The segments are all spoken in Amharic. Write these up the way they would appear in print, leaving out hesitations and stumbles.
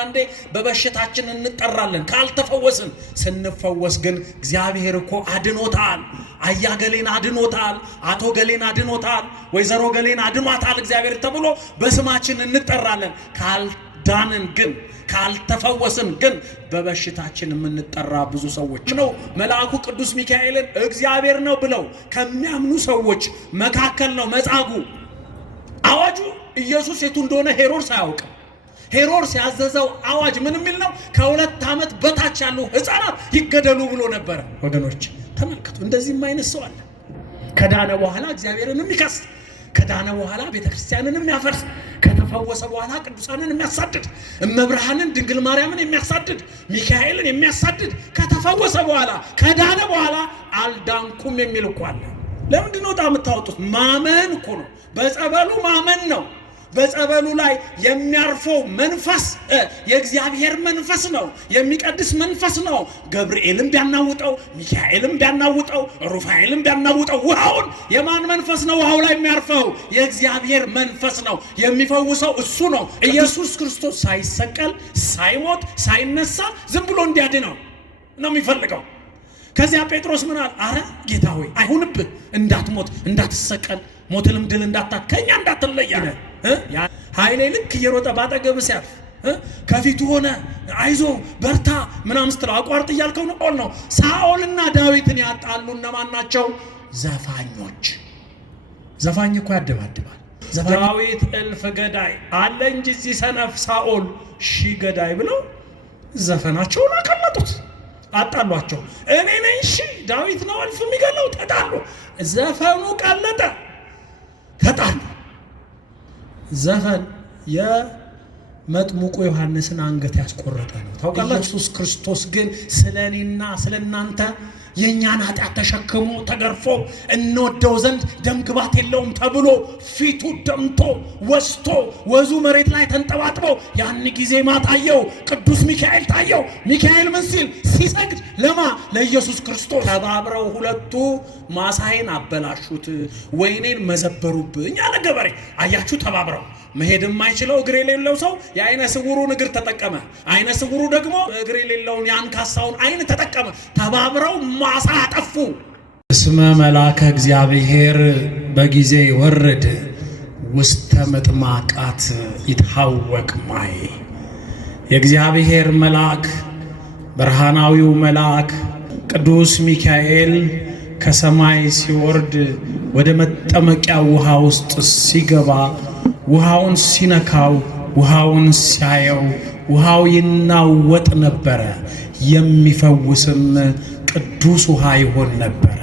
አንዳንዴ በበሽታችን እንጠራለን ካልተፈወስን። ስንፈወስ ግን እግዚአብሔር እኮ አድኖታል። አያ ገሌን አድኖታል፣ አቶ ገሌን አድኖታል፣ ወይዘሮ ገሌን አድኗታል እግዚአብሔር ተብሎ በስማችን እንጠራለን። ካልዳንን ግን ካልተፈወስን ግን በበሽታችን የምንጠራ ብዙ ሰዎች ነው። መልአኩ ቅዱስ ሚካኤልን እግዚአብሔር ነው ብለው ከሚያምኑ ሰዎች መካከል ነው መጻጉዕ። አዋጁ ኢየሱስ የቱ እንደሆነ ሄሮድስ አያውቅም። ሄሮድስ ያዘዘው አዋጅ ምን የሚል ነው? ከ2 ዓመት በታች ያሉ ሕፃናት ይገደሉ ብሎ ነበር። ወገኖች ተመልከቱ፣ እንደዚህም አይነት ሰው አለ። ከዳነ በኋላ እግዚአብሔርን የሚከስ፣ ከዳነ በኋላ ቤተክርስቲያንን የሚያፈርስ፣ ከተፈወሰ በኋላ ቅዱሳንን የሚያሳድድ፣ እመብርሃንን ድንግል ማርያምን የሚያሳድድ፣ ሚካኤልን የሚያሳድድ፣ ከተፈወሰ በኋላ ከዳነ በኋላ አልዳንኩም የሚል እኮ አለ። ለምንድን ነው የምታወጡት? ማመን እኮ ነው። በጸበሉ ማመን ነው። በጸበሉ ላይ የሚያርፈው መንፈስ የእግዚአብሔር መንፈስ ነው፣ የሚቀድስ መንፈስ ነው። ገብርኤልም ቢያናውጠው፣ ሚካኤልም ቢያናውጠው፣ ሩፋኤልም ቢያናውጠው ውሃውን የማን መንፈስ ነው ውሃው ላይ የሚያርፈው? የእግዚአብሔር መንፈስ ነው። የሚፈውሰው እሱ ነው። ኢየሱስ ክርስቶስ ሳይሰቀል ሳይሞት ሳይነሳ ዝም ብሎ እንዲያድነው ነው የሚፈልገው። ከዚያ ጴጥሮስ ምን አለ? አረ ጌታ ሆይ አይሁንብህ፣ እንዳትሞት እንዳትሰቀል፣ ሞትንም ድል ከኛ እንዳትለይ አለ። ኃይሌ ልክ እየሮጠ ባጠገብ ሲያልፍ ከፊቱ ሆነ አይዞ በርታ ምናምን ስትለው አቋርጥ እያልከው ነው። ሳኦልና ዳዊትን ያጣሉ እነማን ናቸው? ዘፋኞች። ዘፋኝ እኮ ያደባድባል። ዳዊት 1000 ገዳይ አለ እንጂ እዚህ ሰነፍ ሳኦል 1000 ገዳይ ብለው ዘፈናቸውን አቀለጡት፣ አጣሏቸው። እኔ ነኝ 1000 ዳዊት ነው 1000 የሚገለው። ተጣሉ። ዘፈኑ ቀለጠ፣ ተጣሉ። ዘፈን የመጥምቁ ዮሐንስን አንገት ያስቆረጠ ነው። ታውቃላችሁ። ኢየሱስ ክርስቶስ ግን ስለኔና ስለናንተ የኛን ኃጢአት ተሸክሞ ተገርፎ እንወደው ዘንድ ደም ግባት የለውም ተብሎ ፊቱ ደምቶ ወስቶ ወዙ መሬት ላይ ተንጠባጥቦ ያን ጊዜ ማታየው ቅዱስ ሚካኤል ታየው። ሚካኤል ምን ሲል ሲሰግድ ለማ ለኢየሱስ ክርስቶስ። ተባብረው ሁለቱ ማሳይን አበላሹት፣ ወይኔን መዘበሩብኝ አለ ገበሬ። አያችሁ፣ ተባብረው መሄድ የማይችለው እግር የሌለው ሰው የአይነ ስውሩን እግር ተጠቀመ። አይነ ስውሩ ደግሞ እግር የሌለውን ያንካሳውን አይን ተጠቀመ። ተባብረው ማሳ አጠፉ። እስመ መልአከ እግዚአብሔር በጊዜ ወረድ ውስተ መጥማቃት ይትሐወክ ማይ። የእግዚአብሔር መልአክ ብርሃናዊው መልአክ ቅዱስ ሚካኤል ከሰማይ ሲወርድ ወደ መጠመቂያ ውሃ ውስጥ ሲገባ ውሃውን ሲነካው ውሃውን ሲያየው ውሃው ይናወጥ ነበረ። የሚፈውስም ቅዱስ ውሃ ይሆን ነበረ።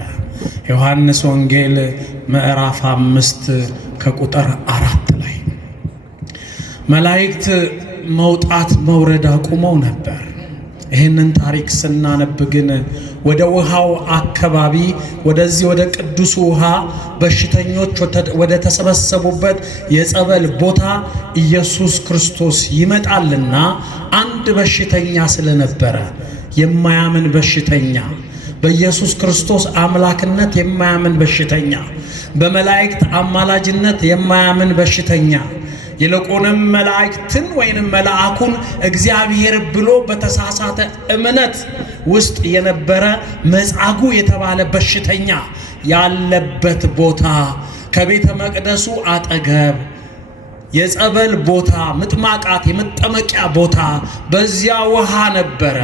ዮሐንስ ወንጌል ምዕራፍ 5 ከቁጥር 4 ላይ መላእክት መውጣት መውረድ አቁመው ነበር። ይህንን ታሪክ ስናነብ ግን ወደ ውሃው አካባቢ ወደዚህ ወደ ቅዱስ ውሃ በሽተኞች ወደ ተሰበሰቡበት የጸበል ቦታ ኢየሱስ ክርስቶስ ይመጣልና አንድ በሽተኛ ስለነበረ የማያምን በሽተኛ፣ በኢየሱስ ክርስቶስ አምላክነት የማያምን በሽተኛ፣ በመላእክት አማላጅነት የማያምን በሽተኛ፣ ይልቁንም መላእክትን ወይንም መልአኩን እግዚአብሔር ብሎ በተሳሳተ እምነት ውስጥ የነበረ መጻጉዕ የተባለ በሽተኛ ያለበት ቦታ ከቤተ መቅደሱ አጠገብ የጸበል ቦታ ምጥማቃት የመጠመቂያ ቦታ በዚያ ውሃ ነበረ።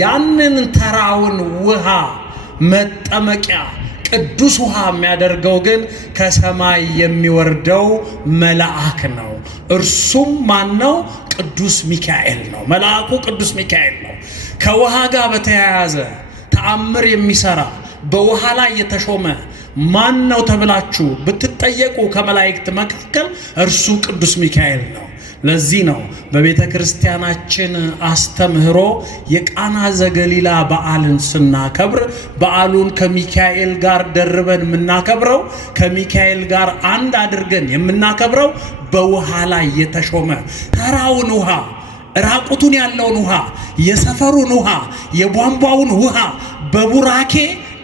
ያንን ተራውን ውሃ መጠመቂያ ቅዱስ ውሃ የሚያደርገው ግን ከሰማይ የሚወርደው መልአክ ነው። እርሱም ማነው? ቅዱስ ሚካኤል ነው። መልአኩ ቅዱስ ሚካኤል ነው። ከውሃ ጋር በተያያዘ ተአምር የሚሰራ በውሃ ላይ የተሾመ ማን ነው ተብላችሁ ብትጠየቁ ከመላእክት መካከል እርሱ ቅዱስ ሚካኤል ነው። ለዚህ ነው በቤተ ክርስቲያናችን አስተምህሮ የቃና ዘገሊላ በዓልን ስናከብር በዓሉን ከሚካኤል ጋር ደርበን የምናከብረው፣ ከሚካኤል ጋር አንድ አድርገን የምናከብረው በውሃ ላይ የተሾመ ተራውን ውሃ፣ ራቁቱን ያለውን ውሃ፣ የሰፈሩን ውሃ፣ የቧንቧውን ውሃ በቡራኬ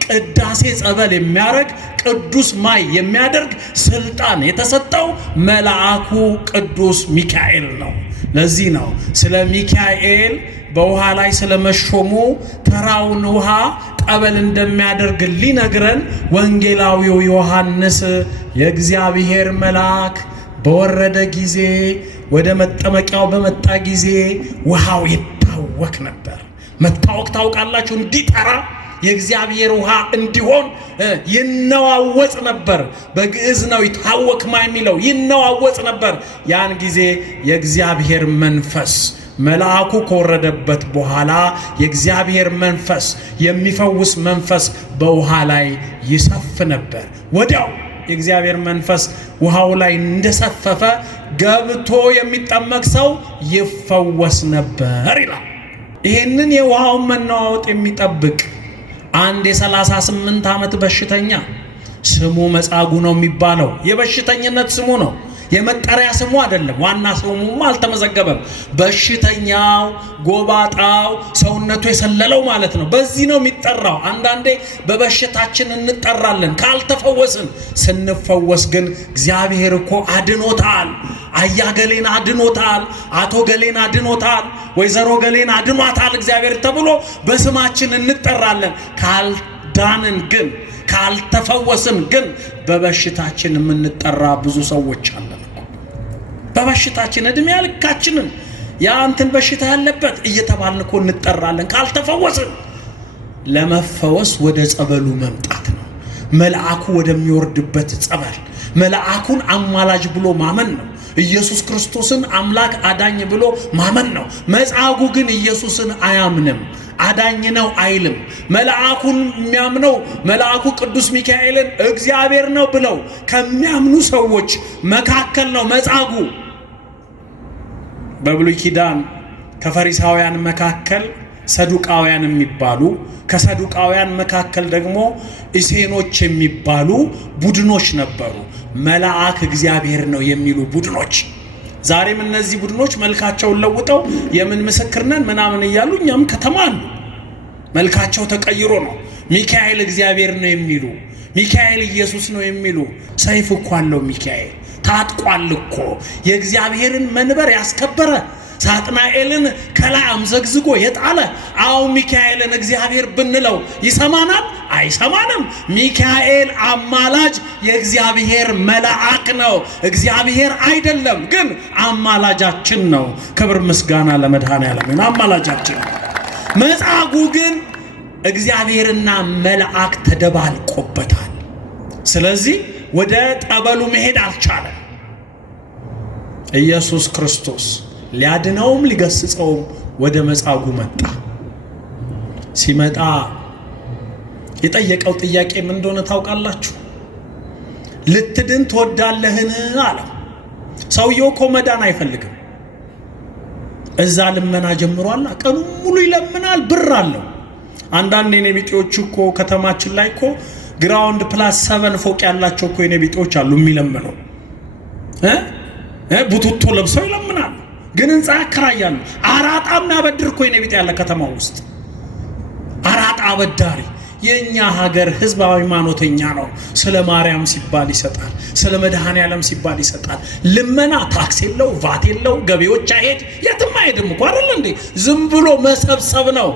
ቅዳሴ ጸበል የሚያደርግ ቅዱስ ማይ የሚያደርግ ስልጣን የተሰጠው መልአኩ ቅዱስ ሚካኤል ነው። ለዚህ ነው ስለ ሚካኤል በውሃ ላይ ስለመሾሙ ተራውን ውሃ ጠበል እንደሚያደርግ ሊነግረን ወንጌላዊው ዮሐንስ የእግዚአብሔር መልአክ በወረደ ጊዜ ወደ መጠመቂያው በመጣ ጊዜ ውሃው ይታወክ ነበር። መታወክ ታውቃላችሁ? እንዲጠራ የእግዚአብሔር ውሃ እንዲሆን ይነዋወጽ ነበር። በግዕዝ ነው ይታወክማ የሚለው፣ ይነዋወጽ ነበር። ያን ጊዜ የእግዚአብሔር መንፈስ መልአኩ ከወረደበት በኋላ የእግዚአብሔር መንፈስ የሚፈውስ መንፈስ በውሃ ላይ ይሰፍ ነበር። ወዲያው የእግዚአብሔር መንፈስ ውሃው ላይ እንደሰፈፈ ገብቶ የሚጠመቅ ሰው ይፈወስ ነበር ይላል። ይህንን የውሃውን መነዋወጥ የሚጠብቅ አንድ የ38 ዓመት በሽተኛ ስሙ መጻጉዕ ነው የሚባለው። የበሽተኝነት ስሙ ነው፣ የመጠሪያ ስሙ አይደለም። ዋና ስሙም አልተመዘገበም። በሽተኛው፣ ጎባጣው፣ ሰውነቱ የሰለለው ማለት ነው። በዚህ ነው የሚጠራው። አንዳንዴ በበሽታችን እንጠራለን ካልተፈወስን። ስንፈወስ ግን እግዚአብሔር እኮ አድኖታል፣ አያገሌን አድኖታል፣ አቶ ገሌን አድኖታል፣ ወይዘሮ ገሌን አድኗታል እግዚአብሔር ተብሎ በስማችን እንጠራለን። ካልዳንን ግን ካልተፈወስን ግን በበሽታችን የምንጠራ ብዙ ሰዎች አለን። በበሽታችን እድሜ ልካችንን ያንተን በሽታ ያለበት እየተባልን እኮ እንጠራለን። ካልተፈወስን ለመፈወስ ወደ ጸበሉ መምጣት ነው። መልአኩ ወደሚወርድበት ጸበል መልአኩን አማላጅ ብሎ ማመን ነው። ኢየሱስ ክርስቶስን አምላክ አዳኝ ብሎ ማመን ነው። መጻጉዕ ግን ኢየሱስን አያምንም፣ አዳኝ ነው አይልም። መልአኩን የሚያምነው መልአኩ ቅዱስ ሚካኤልን እግዚአብሔር ነው ብለው ከሚያምኑ ሰዎች መካከል ነው መጻጉዕ። በብሉይ ኪዳን ከፈሪሳውያን መካከል ሰዱቃውያን የሚባሉ፣ ከሰዱቃውያን መካከል ደግሞ ኢሴኖች የሚባሉ ቡድኖች ነበሩ። መልአክ እግዚአብሔር ነው የሚሉ ቡድኖች። ዛሬም እነዚህ ቡድኖች መልካቸውን ለውጠው የምን ምስክርነን ምናምን እያሉ እኛም ከተማ አሉ። መልካቸው ተቀይሮ ነው ሚካኤል እግዚአብሔር ነው የሚሉ፣ ሚካኤል ኢየሱስ ነው የሚሉ። ሰይፍ እኮ አለው ሚካኤል፣ ታጥቋል እኮ። የእግዚአብሔርን መንበር ያስከበረ ሳጥናኤልን ከላይ አምዘግዝጎ የጣለ። አሁን ሚካኤልን እግዚአብሔር ብንለው ይሰማናል? አይሰማንም። ሚካኤል አማላጅ የእግዚአብሔር መልአክ ነው፣ እግዚአብሔር አይደለም፣ ግን አማላጃችን ነው። ክብር ምስጋና ለመድኃኔዓለም። አማላጃችን መጻጉዕ ግን እግዚአብሔርና መልአክ ተደባልቆበታል። ስለዚህ ወደ ጠበሉ መሄድ አልቻለም። ኢየሱስ ክርስቶስ ሊያድነውም ሊገስጸውም ወደ መጻጉዕ መጣ። ሲመጣ የጠየቀው ጥያቄ ምን እንደሆነ ታውቃላችሁ? ልትድን ትወዳለህን አለው። ሰውየው እኮ መዳን አይፈልግም። እዛ ልመና ጀምሯል። ቀኑን ሙሉ ይለምናል፣ ብር አለው። አንዳንድ የኔ ቢጤዎች እኮ ከተማችን ላይ እኮ ግራውንድ +7 ፎቅ ያላቸው እኮ የኔ ቢጤዎች አሉ የሚለምኑ ቡቱቶ ለብሰው ይለምናሉ፣ ግን ህንፃ ያከራያሉ። አራጣ የሚያበድር እኮ የኔ ቢጤ ያለ ከተማ ውስጥ አራጣ አበዳሪ። የኛ ሀገር ህዝብ ሃይማኖተኛ ነው። ስለ ማርያም ሲባል ይሰጣል፣ ስለ መድኃኔዓለም ሲባል ይሰጣል። ልመና ታክስ የለው፣ ቫት የለው፣ ገቢዎች አይሄድ፣ የትም አይሄድም እኮ አይደል እንዴ? ዝም ብሎ መሰብሰብ ነው።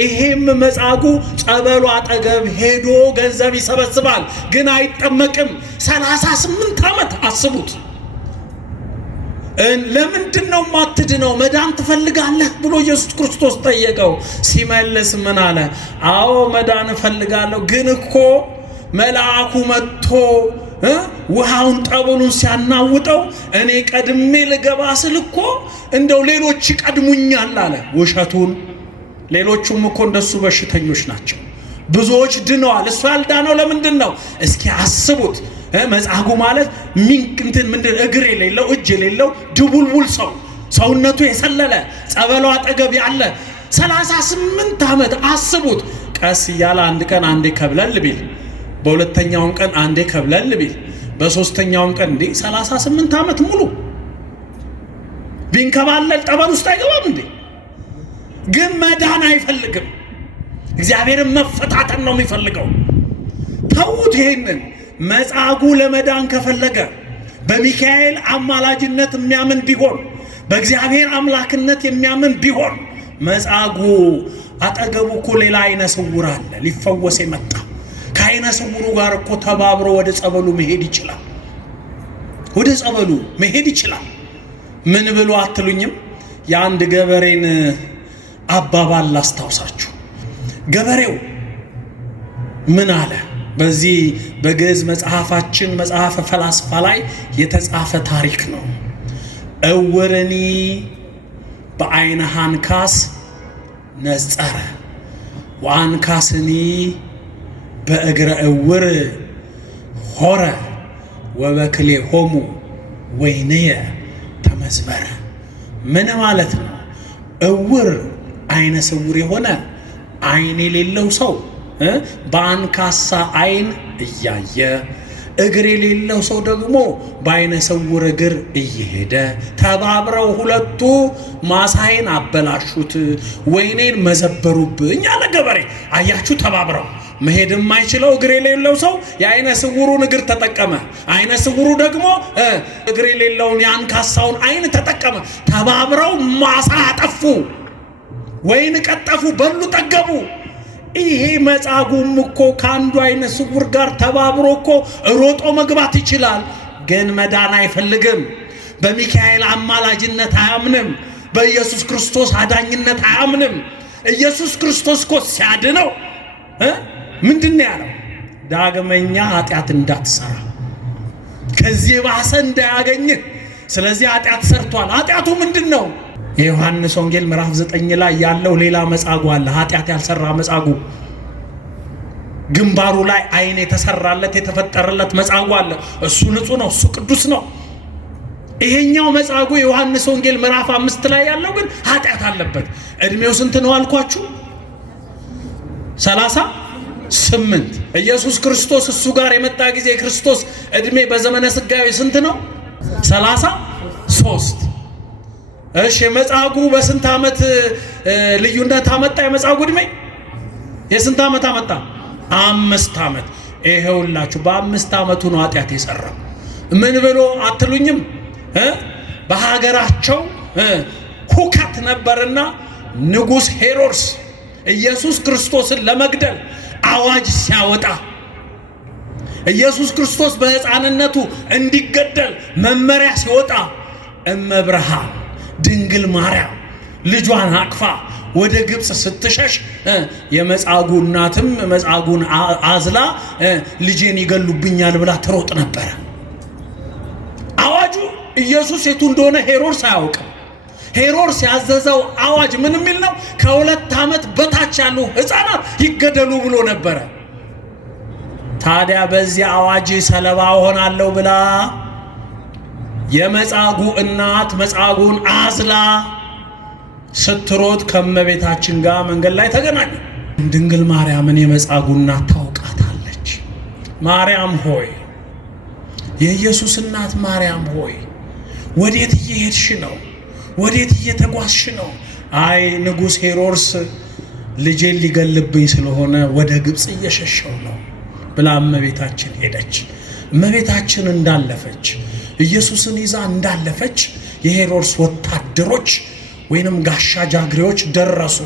ይሄም መጻጉዕ ጸበሉ አጠገብ ሄዶ ገንዘብ ይሰበስባል፣ ግን አይጠመቅም። 38 ዓመት አስቡት። ለምንድን ነው ማትድነው? መዳን ትፈልጋለህ ብሎ ኢየሱስ ክርስቶስ ጠየቀው። ሲመልስ ምን አለ? አዎ መዳን እፈልጋለሁ፣ ግን እኮ መልአኩ መጥቶ ውሃውን ጠበሉን ሲያናውጠው እኔ ቀድሜ ልገባ ስል እኮ እንደው ሌሎች ይቀድሙኛል አለ። ውሸቱን። ሌሎቹም እኮ እንደሱ በሽተኞች ናቸው። ብዙዎች ድነዋል። እሱ ያልዳነው ለምንድን ነው? እስኪ አስቡት። መጻጉዕ ማለት ምንድን እግር የሌለው እጅ የሌለው ድቡልቡል ሰው፣ ሰውነቱ የሰለለ ጸበሉ አጠገብ ያለ 38 ዓመት አስቡት። ቀስ እያለ አንድ ቀን አንዴ ከብለል ቢል፣ በሁለተኛውም ቀን አንዴ ከብለል ቢል፣ በሶስተኛውም ቀን እንዴ 38 ዓመት ሙሉ ቢንከባለል ጠበል ውስጥ አይገባም እንዴ? ግን መዳን አይፈልግም። እግዚአብሔርን መፈታተን ነው የሚፈልገው። ተውት ይሄንን። መጻጉዕ ለመዳን ከፈለገ በሚካኤል አማላጅነት የሚያምን ቢሆን በእግዚአብሔር አምላክነት የሚያምን ቢሆን መጻጉዕ አጠገቡ እኮ ሌላ አይነ ስውር አለ ሊፈወስ የመጣ ከአይነ ስውሩ ጋር እኮ ተባብሮ ወደ ጸበሉ መሄድ ይችላል። ወደ ጸበሉ መሄድ ይችላል። ምን ብሎ አትሉኝም? የአንድ ገበሬን አባባል ላስታውሳችሁ። ገበሬው ምን አለ? በዚህ በግዕዝ መጽሐፋችን መጽሐፈ ፈላስፋ ላይ የተጻፈ ታሪክ ነው። እውርኒ በአይነ ሃንካስ ነጸረ ወአንካስኒ በእግረ እውር ሆረ ወበክሌሆሙ ወይንየ ተመዝበረ። ምን ማለት ነው? እውር አይነ ስውር የሆነ አይን የሌለው ሰው በአንካሳ አይን እያየ፣ እግር የሌለው ሰው ደግሞ በአይነ ስውር እግር እየሄደ ተባብረው ሁለቱ ማሳዬን አበላሹት፣ ወይኔን መዘበሩብኝ አለ ገበሬ። አያችሁ፣ ተባብረው መሄድ የማይችለው እግር የሌለው ሰው የአይነ ስውሩን እግር ተጠቀመ። አይነ ስውሩ ደግሞ እግር የሌለውን የአንካሳውን አይን ተጠቀመ። ተባብረው ማሳ አጠፉ፣ ወይን ቀጠፉ፣ በሉ፣ ጠገቡ። ይሄ መጻጉዕም እኮ ከአንዱ አይነ ስውር ጋር ተባብሮ እኮ ሮጦ መግባት ይችላል፣ ግን መዳን አይፈልግም። በሚካኤል አማላጅነት አያምንም። በኢየሱስ ክርስቶስ አዳኝነት አያምንም። ኢየሱስ ክርስቶስ እኮ ሲያድነው ምንድን ነው ያለው? ዳግመኛ ኃጢአት እንዳትሰራ፣ ከዚህ ባሰ እንዳያገኝህ። ስለዚህ ኃጢአት ሰርቷል። ኃጢአቱ ምንድን ነው? የዮሐንስ ወንጌል ምዕራፍ 9 ላይ ያለው ሌላ መጻጉዕ አለ። ኃጢአት ያልሰራ መጻጉዕ፣ ግንባሩ ላይ አይን የተሰራለት የተፈጠረለት መጻጉዕ አለ። እሱ ንጹህ ነው፣ እሱ ቅዱስ ነው። ይሄኛው መጻጉዕ የዮሐንስ ወንጌል ምዕራፍ 5 ላይ ያለው ግን ኃጢአት አለበት። እድሜው ስንት ነው አልኳችሁ? 38። ኢየሱስ ክርስቶስ እሱ ጋር የመጣ ጊዜ ክርስቶስ እድሜ በዘመነ ስጋዊ ስንት ነው? 33። እሺ፣ መጻጉዕ በስንት ዓመት ልዩነት አመጣ? የመጻጉዕ እድሜ የስንት ዓመት አመጣ? 5 ዓመት። ይሄውላችሁ በ5 ዓመቱ ነው ኃጢአት የሰራው። ምን ብሎ አትሉኝም? በሀገራቸው ሁከት ነበርና ንጉሥ ሄሮድስ ኢየሱስ ክርስቶስን ለመግደል አዋጅ ሲያወጣ፣ ኢየሱስ ክርስቶስ በሕፃንነቱ እንዲገደል መመሪያ ሲወጣ፣ እመብርሃን ድንግል ማርያም ልጇን አቅፋ ወደ ግብፅ ስትሸሽ የመጻጉዕ እናትም መጻጉዕን አዝላ ልጄን ይገሉብኛል ብላ ትሮጥ ነበረ። አዋጁ ኢየሱስ የቱ እንደሆነ ሄሮድስ አያውቅም። ሄሮድስ ያዘዘው አዋጅ ምን የሚል ነው? ከ2 ዓመት በታች ያሉ ሕፃናት ይገደሉ ብሎ ነበረ። ታዲያ በዚህ አዋጅ ሰለባ ሆናለሁ ብላ የመጻጉዕ እናት መጻጉዕን አዝላ ስትሮጥ ከእመቤታችን ጋር መንገድ ላይ ተገናኙ። ድንግል ማርያምን የመጻጉዕ እናት ታውቃታለች። ማርያም ሆይ፣ የኢየሱስ እናት ማርያም ሆይ፣ ወዴት እየሄድሽ ነው? ወዴት እየተጓዝሽ ነው? አይ ንጉሥ ሄሮድስ ልጄን ሊገልብኝ ስለሆነ ወደ ግብፅ እየሸሸው ነው ብላ እመቤታችን ሄደች። እመቤታችን እንዳለፈች ኢየሱስን ይዛ እንዳለፈች የሄሮድስ ወታደሮች ወይንም ጋሻ ጃግሬዎች ደረሱ።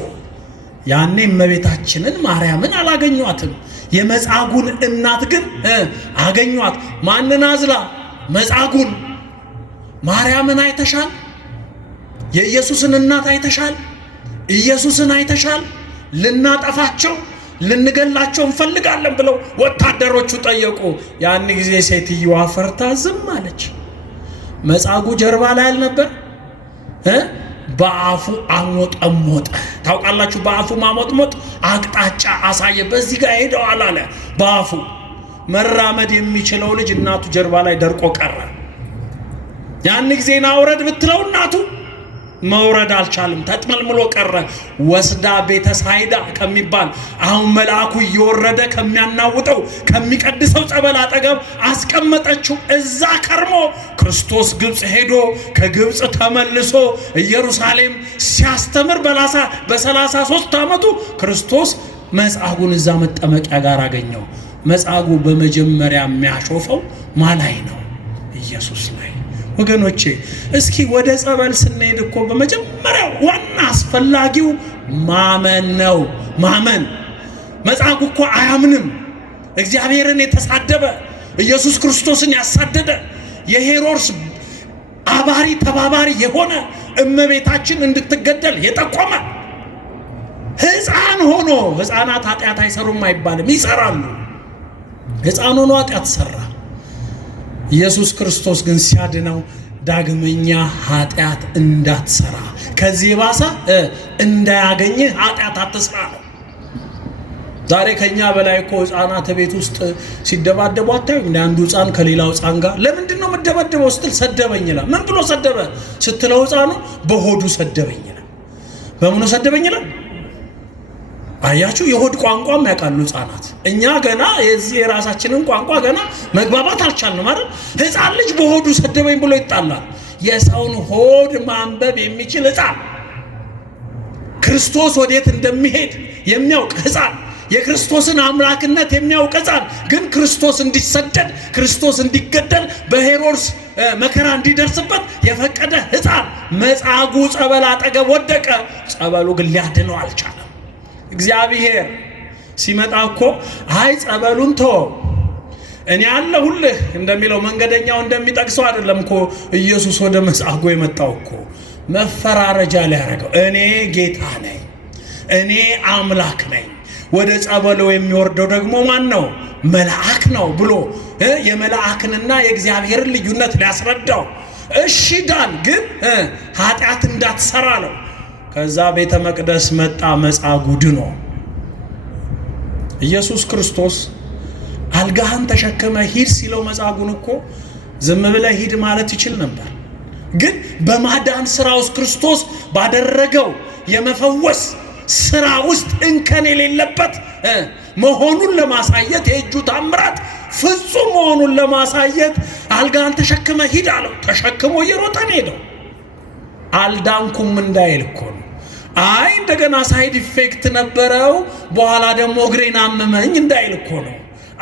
ያኔ እመቤታችንን ማርያምን አላገኟትም። የመጻጉዕን እናት ግን አገኟት። ማንን አዝላ? መጻጉዕን። ማርያምን አይተሻል? የኢየሱስን እናት አይተሻል? ኢየሱስን አይተሻል? ልናጠፋቸው ልንገላቸው እንፈልጋለን ብለው ወታደሮቹ ጠየቁ። ያን ጊዜ ሴትዮዋ ፈርታ ዝም አለች። መጻጉዕ ጀርባ ላይ አልነበር? በአፉ አሞጠሞጠ። ታውቃላችሁ፣ በአፉ ማሞጥሞጥ አቅጣጫ አሳየ። በዚህ ጋር ሄደዋል አለ። በአፉ መራመድ የሚችለው ልጅ እናቱ ጀርባ ላይ ደርቆ ቀረ። ያን ጊዜ ናውረድ ብትለው እናቱ መውረድ አልቻለም፣ ተጥመልምሎ ቀረ። ወስዳ ቤተ ሳይዳ ከሚባል አሁን መልአኩ እየወረደ ከሚያናውጠው ከሚቀድሰው ጸበል አጠገብ አስቀመጠችው። እዛ ከርሞ ክርስቶስ ግብፅ ሄዶ ከግብፅ ተመልሶ ኢየሩሳሌም ሲያስተምር በ33 ዓመቱ ክርስቶስ መጻጉዕን እዛ መጠመቂያ ጋር አገኘው። መጻጉዕ በመጀመሪያ የሚያሾፈው ማላይ ነው? ኢየሱስ ላይ። ወገኖቼ እስኪ ወደ ጸበል ስንሄድ እኮ በመጀመሪያው ዋና አስፈላጊው ማመን ነው። ማመን መጻጉዕ እኮ አያምንም። እግዚአብሔርን የተሳደበ ኢየሱስ ክርስቶስን ያሳደደ የሄሮድስ አባሪ ተባባሪ የሆነ እመቤታችን እንድትገደል የጠቆመ ሕፃን ሆኖ ሕፃናት ኃጢአት አይሰሩም አይባልም፣ ይሰራሉ። ሕፃን ሆኖ ኃጢአት ሰራ። ኢየሱስ ክርስቶስ ግን ሲያድነው ዳግመኛ ኃጢአት እንዳትሰራ ከዚህ ባሰ እንዳያገኝህ ኃጢአት አትስራ ነው። ዛሬ ከኛ በላይ እኮ ሕፃናት ቤት ውስጥ ሲደባደቡ አታዩም? እንደ አንዱ ሕፃን ከሌላው ሕፃን ጋር ለምንድን ነው የምደበደበው ስትል ሰደበኝ ይላል። ምን ብሎ ሰደበ ስትለው ሕፃኑ በሆዱ ሰደበኝ ይላል። በምኑ ሰደበኝ ይላል? አያችሁ፣ የሆድ ቋንቋም ያውቃሉ ሕፃናት። እኛ ገና የዚህ የራሳችንን ቋንቋ ገና መግባባት አልቻልንም አይደል? ሕፃን ልጅ በሆዱ ሰደበኝ ብሎ ይጣላል። የሰውን ሆድ ማንበብ የሚችል ሕፃን፣ ክርስቶስ ወዴት እንደሚሄድ የሚያውቅ ሕፃን፣ የክርስቶስን አምላክነት የሚያውቅ ሕፃን ግን ክርስቶስ እንዲሰደድ ክርስቶስ እንዲገደል በሄሮድስ መከራ እንዲደርስበት የፈቀደ ሕፃን መጻጉዕ ጸበል አጠገብ ወደቀ። ጸበሉ ግን ሊያድነው አልቻለም። እግዚአብሔር ሲመጣ እኮ አይ ጸበሉን ተወው እኔ አለሁልህ እንደሚለው መንገደኛው እንደሚጠቅሰው አይደለም እኮ ኢየሱስ ወደ መጻጉዕ የመጣው እኮ መፈራረጃ ሊያደርገው፣ እኔ ጌታ ነኝ፣ እኔ አምላክ ነኝ፣ ወደ ጸበሉ የሚወርደው ደግሞ ማን ነው? መልአክ ነው ብሎ የመልአክንና የእግዚአብሔርን ልዩነት ሊያስረዳው፣ እሺ ዳን ግን ኃጢአት እንዳትሰራ ነው። ከዛ ቤተ መቅደስ መጣ መጻጉዕ ድኖ። ኢየሱስ ክርስቶስ አልጋህን ተሸክመ ሂድ ሲለው መጻጉዕን እኮ ዝም ብለህ ሂድ ማለት ይችል ነበር። ግን በማዳን ስራ ውስጥ ክርስቶስ ባደረገው የመፈወስ ስራ ውስጥ እንከን የሌለበት መሆኑን ለማሳየት የእጁ ታምራት ፍጹም መሆኑን ለማሳየት አልጋህን ተሸክመ ሂድ አለው። ተሸክሞ እየሮጠ ሄደው። አልዳንኩም እንዳይል እኮ ነው። አይ እንደገና ሳይድ ኢፌክት ነበረው በኋላ ደግሞ እግሬን አመመኝ እንዳይል እኮ ነው።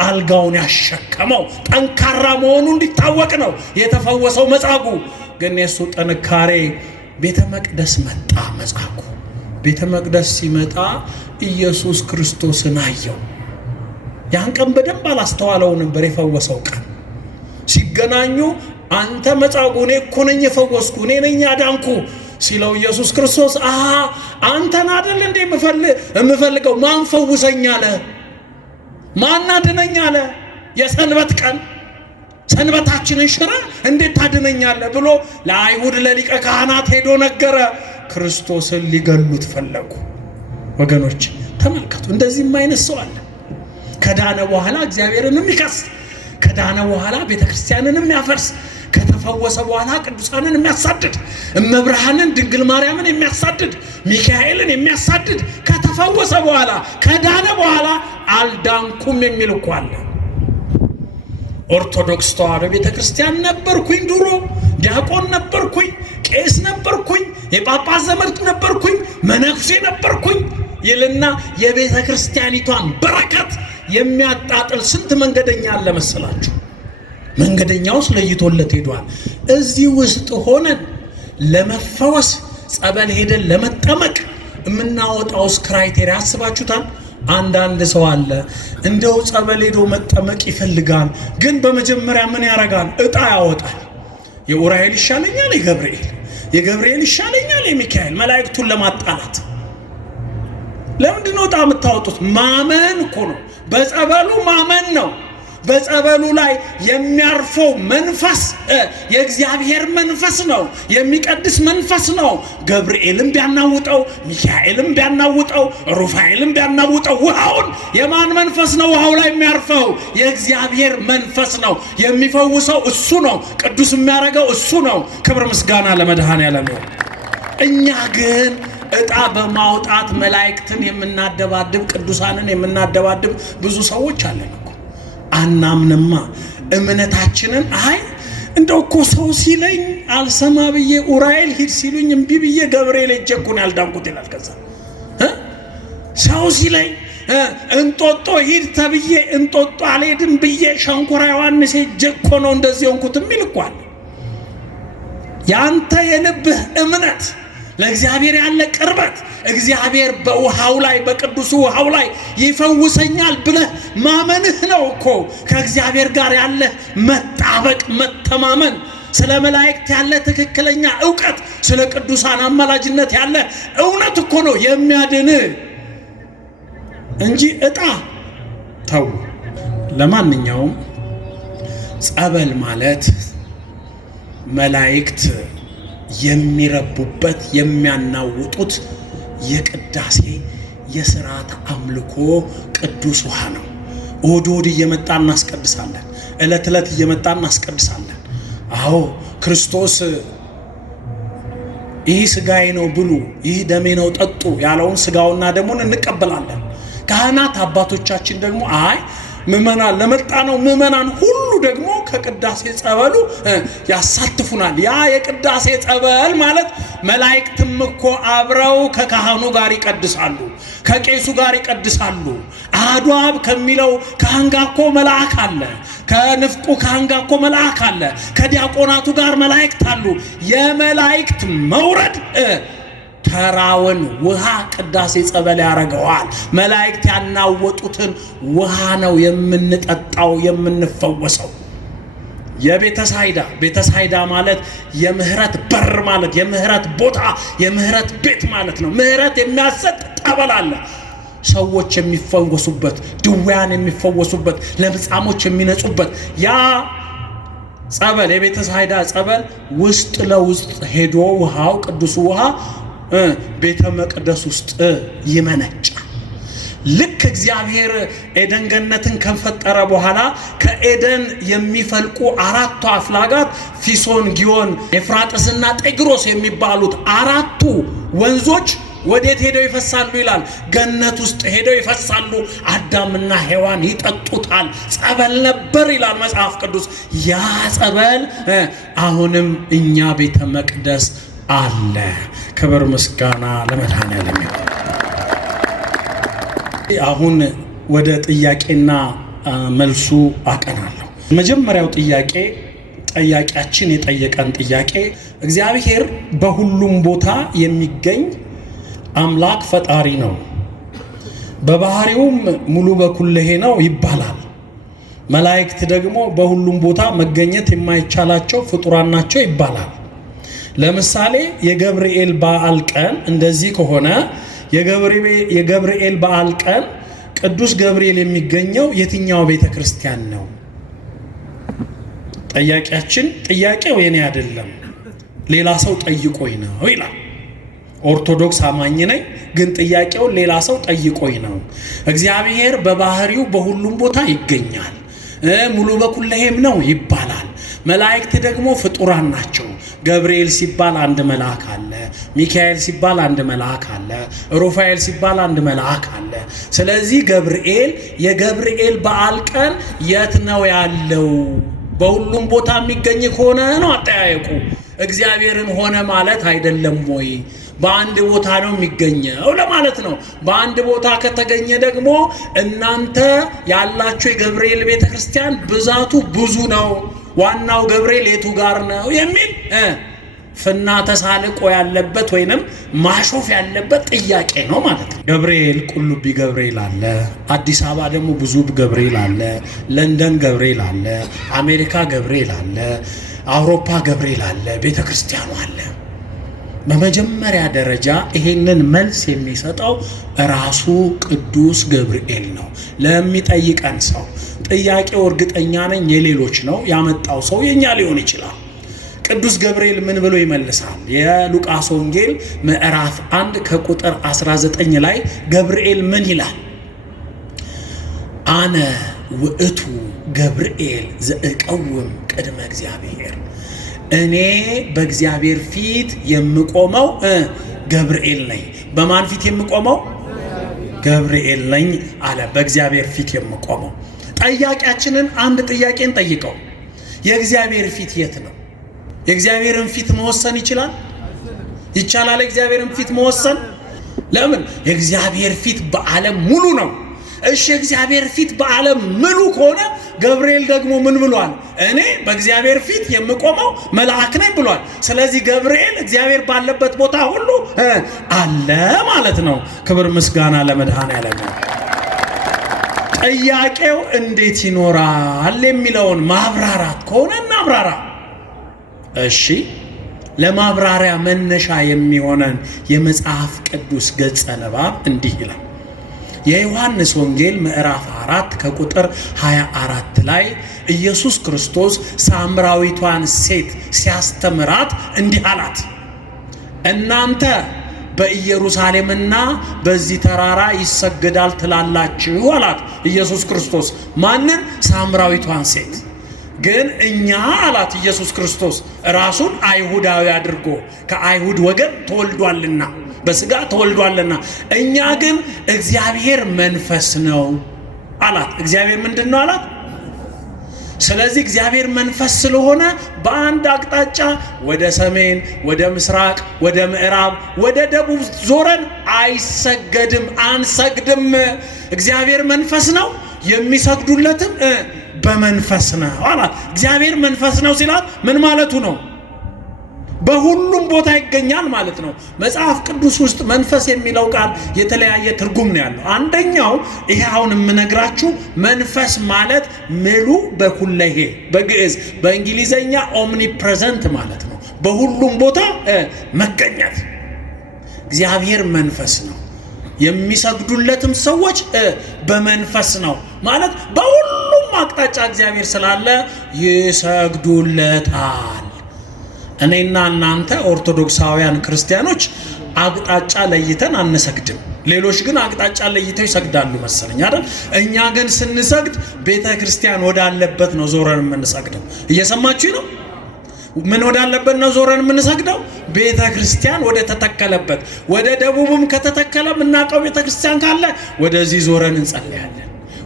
አልጋውን ያሸከመው ጠንካራ መሆኑ እንዲታወቅ ነው የተፈወሰው መጻጉዕ። ግን የሱ ጥንካሬ ቤተ መቅደስ መጣ። መጻጉዕ ቤተ መቅደስ ሲመጣ ኢየሱስ ክርስቶስን አየው። ያን ቀን በደንብ አላስተዋለው ነበር። የፈወሰው ቀን ሲገናኙ አንተ መጻጉዕ እኔ እኮ ነኝ የፈወስኩ፣ እኔ ነኝ ያዳንኩ ሲለው ኢየሱስ ክርስቶስ አንተን አይደል እንዴ የምፈልገው? ማን ፈውሰኝ አለ? ማን አድነኝ አለ? የሰንበት ቀን ሰንበታችንን ሽረ እንዴት ታድነኛለህ ብሎ ለአይሁድ ለሊቀ ካህናት ሄዶ ነገረ። ክርስቶስን ሊገሉት ፈለጉ። ወገኖች ተመልከቱ፣ እንደዚህ አይነት ሰው አለ። ከዳነ በኋላ እግዚአብሔርን የሚከስ፣ ከዳነ በኋላ ቤተክርስቲያንን የሚያፈርስ፣ ከተፈወሰ በኋላ ቅዱሳንን የሚያሳድድ፣ እመብርሃንን ድንግል ማርያምን የሚያሳድድ፣ ሚካኤልን የሚያሳድድ፣ ከተፈወሰ በኋላ ከዳነ በኋላ አልዳንኩም የሚል እኮ አለ። ኦርቶዶክስ ተዋሕዶ ቤተክርስቲያን ነበርኩኝ፣ ድሮ ዲያቆን ነበርኩኝ፣ ቄስ ነበርኩኝ፣ የጳጳስ ዘመድ ነበርኩኝ፣ መነኩሴ ነበርኩኝ ይልና የቤተክርስቲያኒቷን በረከት የሚያጣጥል ስንት መንገደኛ አለ መሰላችሁ? መንገደኛውስ ለይቶለት ሄዷል። እዚህ ውስጥ ሆነን ለመፈወስ ጸበል ሄደን ለመጠመቅ የምናወጣውስ ክራይቴሪያ አስባችሁታል? አንዳንድ ሰው አለ እንደው ጸበል ሄዶ መጠመቅ ይፈልጋል፣ ግን በመጀመሪያ ምን ያደርጋል? እጣ ያወጣል። የኡራኤል ይሻለኛል የገብርኤል፣ የገብርኤል ይሻለኛል የሚካኤል፣ መላእክቱን ለማጣላት። ለምንድን ነው እጣ የምታወጡት? ማመን እኮ ነው። በጸበሉ ማመን ነው። በጸበሉ ላይ የሚያርፈው መንፈስ የእግዚአብሔር መንፈስ ነው፣ የሚቀድስ መንፈስ ነው። ገብርኤልም ቢያናውጠው፣ ሚካኤልም ቢያናውጠው፣ ሩፋኤልም ቢያናውጠው ውሃውን የማን መንፈስ ነው ውሃው ላይ የሚያርፈው? የእግዚአብሔር መንፈስ ነው። የሚፈውሰው እሱ ነው። ቅዱስ የሚያደርገው እሱ ነው። ክብር ምስጋና ለመድኃኔዓለም ይሁን። እኛ ግን እጣ በማውጣት መላእክትን የምናደባድብ፣ ቅዱሳንን የምናደባድብ ብዙ ሰዎች አለን እኮ። አናምንማ እምነታችንን አይ እንደው እኮ ሰው ሲለኝ አልሰማ ብዬ ኡራኤል ሂድ ሲሉኝ እምቢ ብዬ ገብርኤል ሄጄ እኮ ነው ያልዳንኩት ይላል። ከዛ ሰው ሲለኝ እንጦጦ ሂድ ተብዬ እንጦጦ አልሄድም ብዬ ሸንኮራ ዮሐንስ ሄጄ እኮ ነው እንደዚህ ሆንኩት የሚል እኮ አለ። ያንተ የልብህ እምነት ለእግዚአብሔር ያለ ቅርበት እግዚአብሔር በውሃው ላይ በቅዱሱ ውሃው ላይ ይፈውሰኛል ብለህ ማመንህ ነው እኮ ከእግዚአብሔር ጋር ያለ መጣበቅ መተማመን። ስለ መላእክት ያለ ትክክለኛ ዕውቀት፣ ስለ ቅዱሳን አማላጅነት ያለ እውነት እኮ ነው የሚያድንህ እንጂ ዕጣ ተው። ለማንኛውም ጸበል ማለት መላእክት የሚረቡበት የሚያናውጡት የቅዳሴ የሥርዓተ አምልኮ ቅዱስ ውሃ ነው። እሑድ እሑድ እየመጣ እናስቀድሳለን። ዕለት ዕለት እየመጣ እናስቀድሳለን። አዎ ክርስቶስ ይህ ሥጋዬ ነው ብሉ፣ ይህ ደሜ ነው ጠጡ ያለውን ሥጋውና ደሙን እንቀበላለን። ካህናት አባቶቻችን ደግሞ አይ ምእመናን ለመጣ ነው ምእመናን ሁሉ ደግሞ ከቅዳሴ ጸበሉ ያሳትፉናል። ያ የቅዳሴ ጸበል ማለት መላእክትም እኮ አብረው ከካህኑ ጋር ይቀድሳሉ፣ ከቄሱ ጋር ይቀድሳሉ። አሐዱ አብ ከሚለው ካህን ጋር እኮ መልአክ አለ፣ ከንፍቁ ካህን ጋር እኮ መልአክ አለ፣ ከዲያቆናቱ ጋር መላእክት አሉ። የመላእክት መውረድ ተራውን ውሃ ቅዳሴ ጸበል ያረገዋል። መላእክት ያናወጡትን ውሃ ነው የምንጠጣው የምንፈወሰው። ቤተሳይዳ ማለት የምህረት በር ማለት የምህረት ቦታ የምህረት ቤት ማለት ነው። ምህረት የሚያሰጥ ጠበል አለ። ሰዎች የሚፈወሱበት፣ ድውያን የሚፈወሱበት፣ ለምጻሞች የሚነጹበት ያ ጸበል የቤተሳይዳ ጸበል ውስጥ ለውስጥ ሄዶ ውሃው ቅዱስ ውሃ ቤተ መቅደስ ውስጥ ይመነጫል። ልክ እግዚአብሔር ኤደን ገነትን ከፈጠረ በኋላ ከኤደን የሚፈልቁ አራቱ አፍላጋት ፊሶን፣ ጊዮን፣ ኤፍራጥስና ጤግሮስ የሚባሉት አራቱ ወንዞች ወዴት ሄደው ይፈሳሉ ይላል? ገነት ውስጥ ሄደው ይፈሳሉ። አዳምና ሔዋን ይጠጡታል። ጸበል ነበር ይላል መጽሐፍ ቅዱስ። ያ ጸበል አሁንም እኛ ቤተ መቅደስ አለ። ክብር ምስጋና ለመድኃኔዓለም ይሁን። አሁን ወደ ጥያቄና መልሱ አቀናለሁ። መጀመሪያው ጥያቄ ጠያቂያችን የጠየቀን ጥያቄ እግዚአብሔር በሁሉም ቦታ የሚገኝ አምላክ ፈጣሪ ነው፣ በባህሪውም ሙሉ በኩልሄ ነው ይባላል። መላእክት ደግሞ በሁሉም ቦታ መገኘት የማይቻላቸው ፍጡራን ናቸው ይባላል። ለምሳሌ የገብርኤል በዓል ቀን እንደዚህ ከሆነ የገብርኤል በዓል ቀን ቅዱስ ገብርኤል የሚገኘው የትኛው ቤተ ክርስቲያን ነው? ጠያቂያችን ጥያቄው የኔ አይደለም ሌላ ሰው ጠይቆኝ ነው ይላል። ኦርቶዶክስ አማኝ ነኝ፣ ግን ጥያቄው ሌላ ሰው ጠይቆኝ ነው። እግዚአብሔር በባህሪው በሁሉም ቦታ ይገኛል፣ ሙሉ በኩልሄም ነው ይባላል። መላእክት ደግሞ ፍጡራን ናቸው። ገብርኤል ሲባል አንድ መልአክ አለ፣ ሚካኤል ሲባል አንድ መልአክ አለ፣ ሩፋኤል ሲባል አንድ መልአክ አለ። ስለዚህ የገብርኤል በዓል ቀን የት ነው ያለው? በሁሉም ቦታ የሚገኝ ከሆነ ነው አጠያየቁ። እግዚአብሔርን ሆነ ማለት አይደለም ወይ? በአንድ ቦታ ነው የሚገኘው ለማለት ነው። በአንድ ቦታ ከተገኘ ደግሞ እናንተ ያላችሁ የገብርኤል ቤተክርስቲያን ብዛቱ ብዙ ነው፣ ዋናው ገብርኤል የቱ ጋር ነው የሚል ፍና ተሳልቆ ያለበት ወይንም ማሾፍ ያለበት ጥያቄ ነው ማለት ነው። ገብርኤል ቁልቢ ገብርኤል አለ፣ አዲስ አበባ ደግሞ ብዙ ገብርኤል አለ፣ ለንደን ገብርኤል አለ፣ አሜሪካ ገብርኤል አለ፣ አውሮፓ ገብርኤል አለ፣ ቤተክርስቲያኑ አለ። በመጀመሪያ ደረጃ ይሄንን መልስ የሚሰጠው ራሱ ቅዱስ ገብርኤል ነው ለሚጠይቀን ሰው። ጥያቄው እርግጠኛ ነኝ የሌሎች ነው፣ ያመጣው ሰው የኛ ሊሆን ይችላል። ቅዱስ ገብርኤል ምን ብሎ ይመልሳል? የሉቃስ ወንጌል ምዕራፍ 1 ከቁጥር 19 ላይ ገብርኤል ምን ይላል? አነ ውእቱ ገብርኤል ዘእቀውም ቅድመ እግዚአብሔር፣ እኔ በእግዚአብሔር ፊት የምቆመው ገብርኤል ነኝ። በማን ፊት የምቆመው? ገብርኤል ነኝ አለ። በእግዚአብሔር ፊት የምቆመው። ጠያቂያችንን አንድ ጥያቄን ጠይቀው፣ የእግዚአብሔር ፊት የት ነው? የእግዚአብሔርን ፊት መወሰን ይችላል? ይቻላል? የእግዚአብሔርን ፊት መወሰን ለምን? የእግዚአብሔር ፊት በዓለም ሙሉ ነው። እሺ እግዚአብሔር ፊት በዓለም ምሉ ከሆነ ገብርኤል ደግሞ ምን ብሏል? እኔ በእግዚአብሔር ፊት የምቆመው መልአክ ነኝ ብሏል። ስለዚህ ገብርኤል እግዚአብሔር ባለበት ቦታ ሁሉ አለ ማለት ነው። ክብር ምስጋና ለመድኃኔዓለም። ጥያቄው እንዴት ይኖራል የሚለውን ማብራራት ከሆነ እናብራራ። እሺ ለማብራሪያ መነሻ የሚሆነን የመጽሐፍ ቅዱስ ገጸ ንባብ እንዲህ ይላል። የዮሐንስ ወንጌል ምዕራፍ 4 ከቁጥር 24 ላይ ኢየሱስ ክርስቶስ ሳምራዊቷን ሴት ሲያስተምራት እንዲህ አላት። እናንተ በኢየሩሳሌምና በዚህ ተራራ ይሰገዳል ትላላችሁ አላት ኢየሱስ ክርስቶስ። ማንን? ሳምራዊቷን ሴት። ግን እኛ አላት ኢየሱስ ክርስቶስ ራሱን አይሁዳዊ አድርጎ ከአይሁድ ወገን ተወልዷልና በስጋ ተወልዷልና፣ እኛ ግን እግዚአብሔር መንፈስ ነው አላት። እግዚአብሔር ምንድን ነው አላት? ስለዚህ እግዚአብሔር መንፈስ ስለሆነ በአንድ አቅጣጫ ወደ ሰሜን፣ ወደ ምስራቅ፣ ወደ ምዕራብ፣ ወደ ደቡብ ዞረን አይሰገድም፣ አንሰግድም። እግዚአብሔር መንፈስ ነው፣ የሚሰግዱለትም በመንፈስ ነው አላት። እግዚአብሔር መንፈስ ነው ሲላት ምን ማለቱ ነው? በሁሉም ቦታ ይገኛል ማለት ነው። መጽሐፍ ቅዱስ ውስጥ መንፈስ የሚለው ቃል የተለያየ ትርጉም ነው ያለው። አንደኛው ይሄ አሁን የምነግራችሁ መንፈስ ማለት ምሉ በኩለሄ በግዕዝ፣ በእንግሊዘኛ ኦምኒፕሬዘንት ማለት ነው። በሁሉም ቦታ መገኘት። እግዚአብሔር መንፈስ ነው፣ የሚሰግዱለትም ሰዎች በመንፈስ ነው ማለት በሁሉም አቅጣጫ እግዚአብሔር ስላለ ይሰግዱለታል። እኔና እናንተ ኦርቶዶክሳውያን ክርስቲያኖች አቅጣጫ ለይተን አንሰግድም። ሌሎች ግን አቅጣጫ ለይተው ይሰግዳሉ መሰለኝ አይደል? እኛ ግን ስንሰግድ ቤተ ክርስቲያን ወዳለበት ነው ዞረን የምንሰግደው። እየሰማችሁ ነው? ምን ወዳለበት ነው ዞረን የምንሰግደው? ቤተ ክርስቲያን ወደ ተተከለበት። ወደ ደቡብም ከተተከለ የምናውቀው ቤተ ክርስቲያን ካለ ወደዚህ ዞረን እንጸልያለን።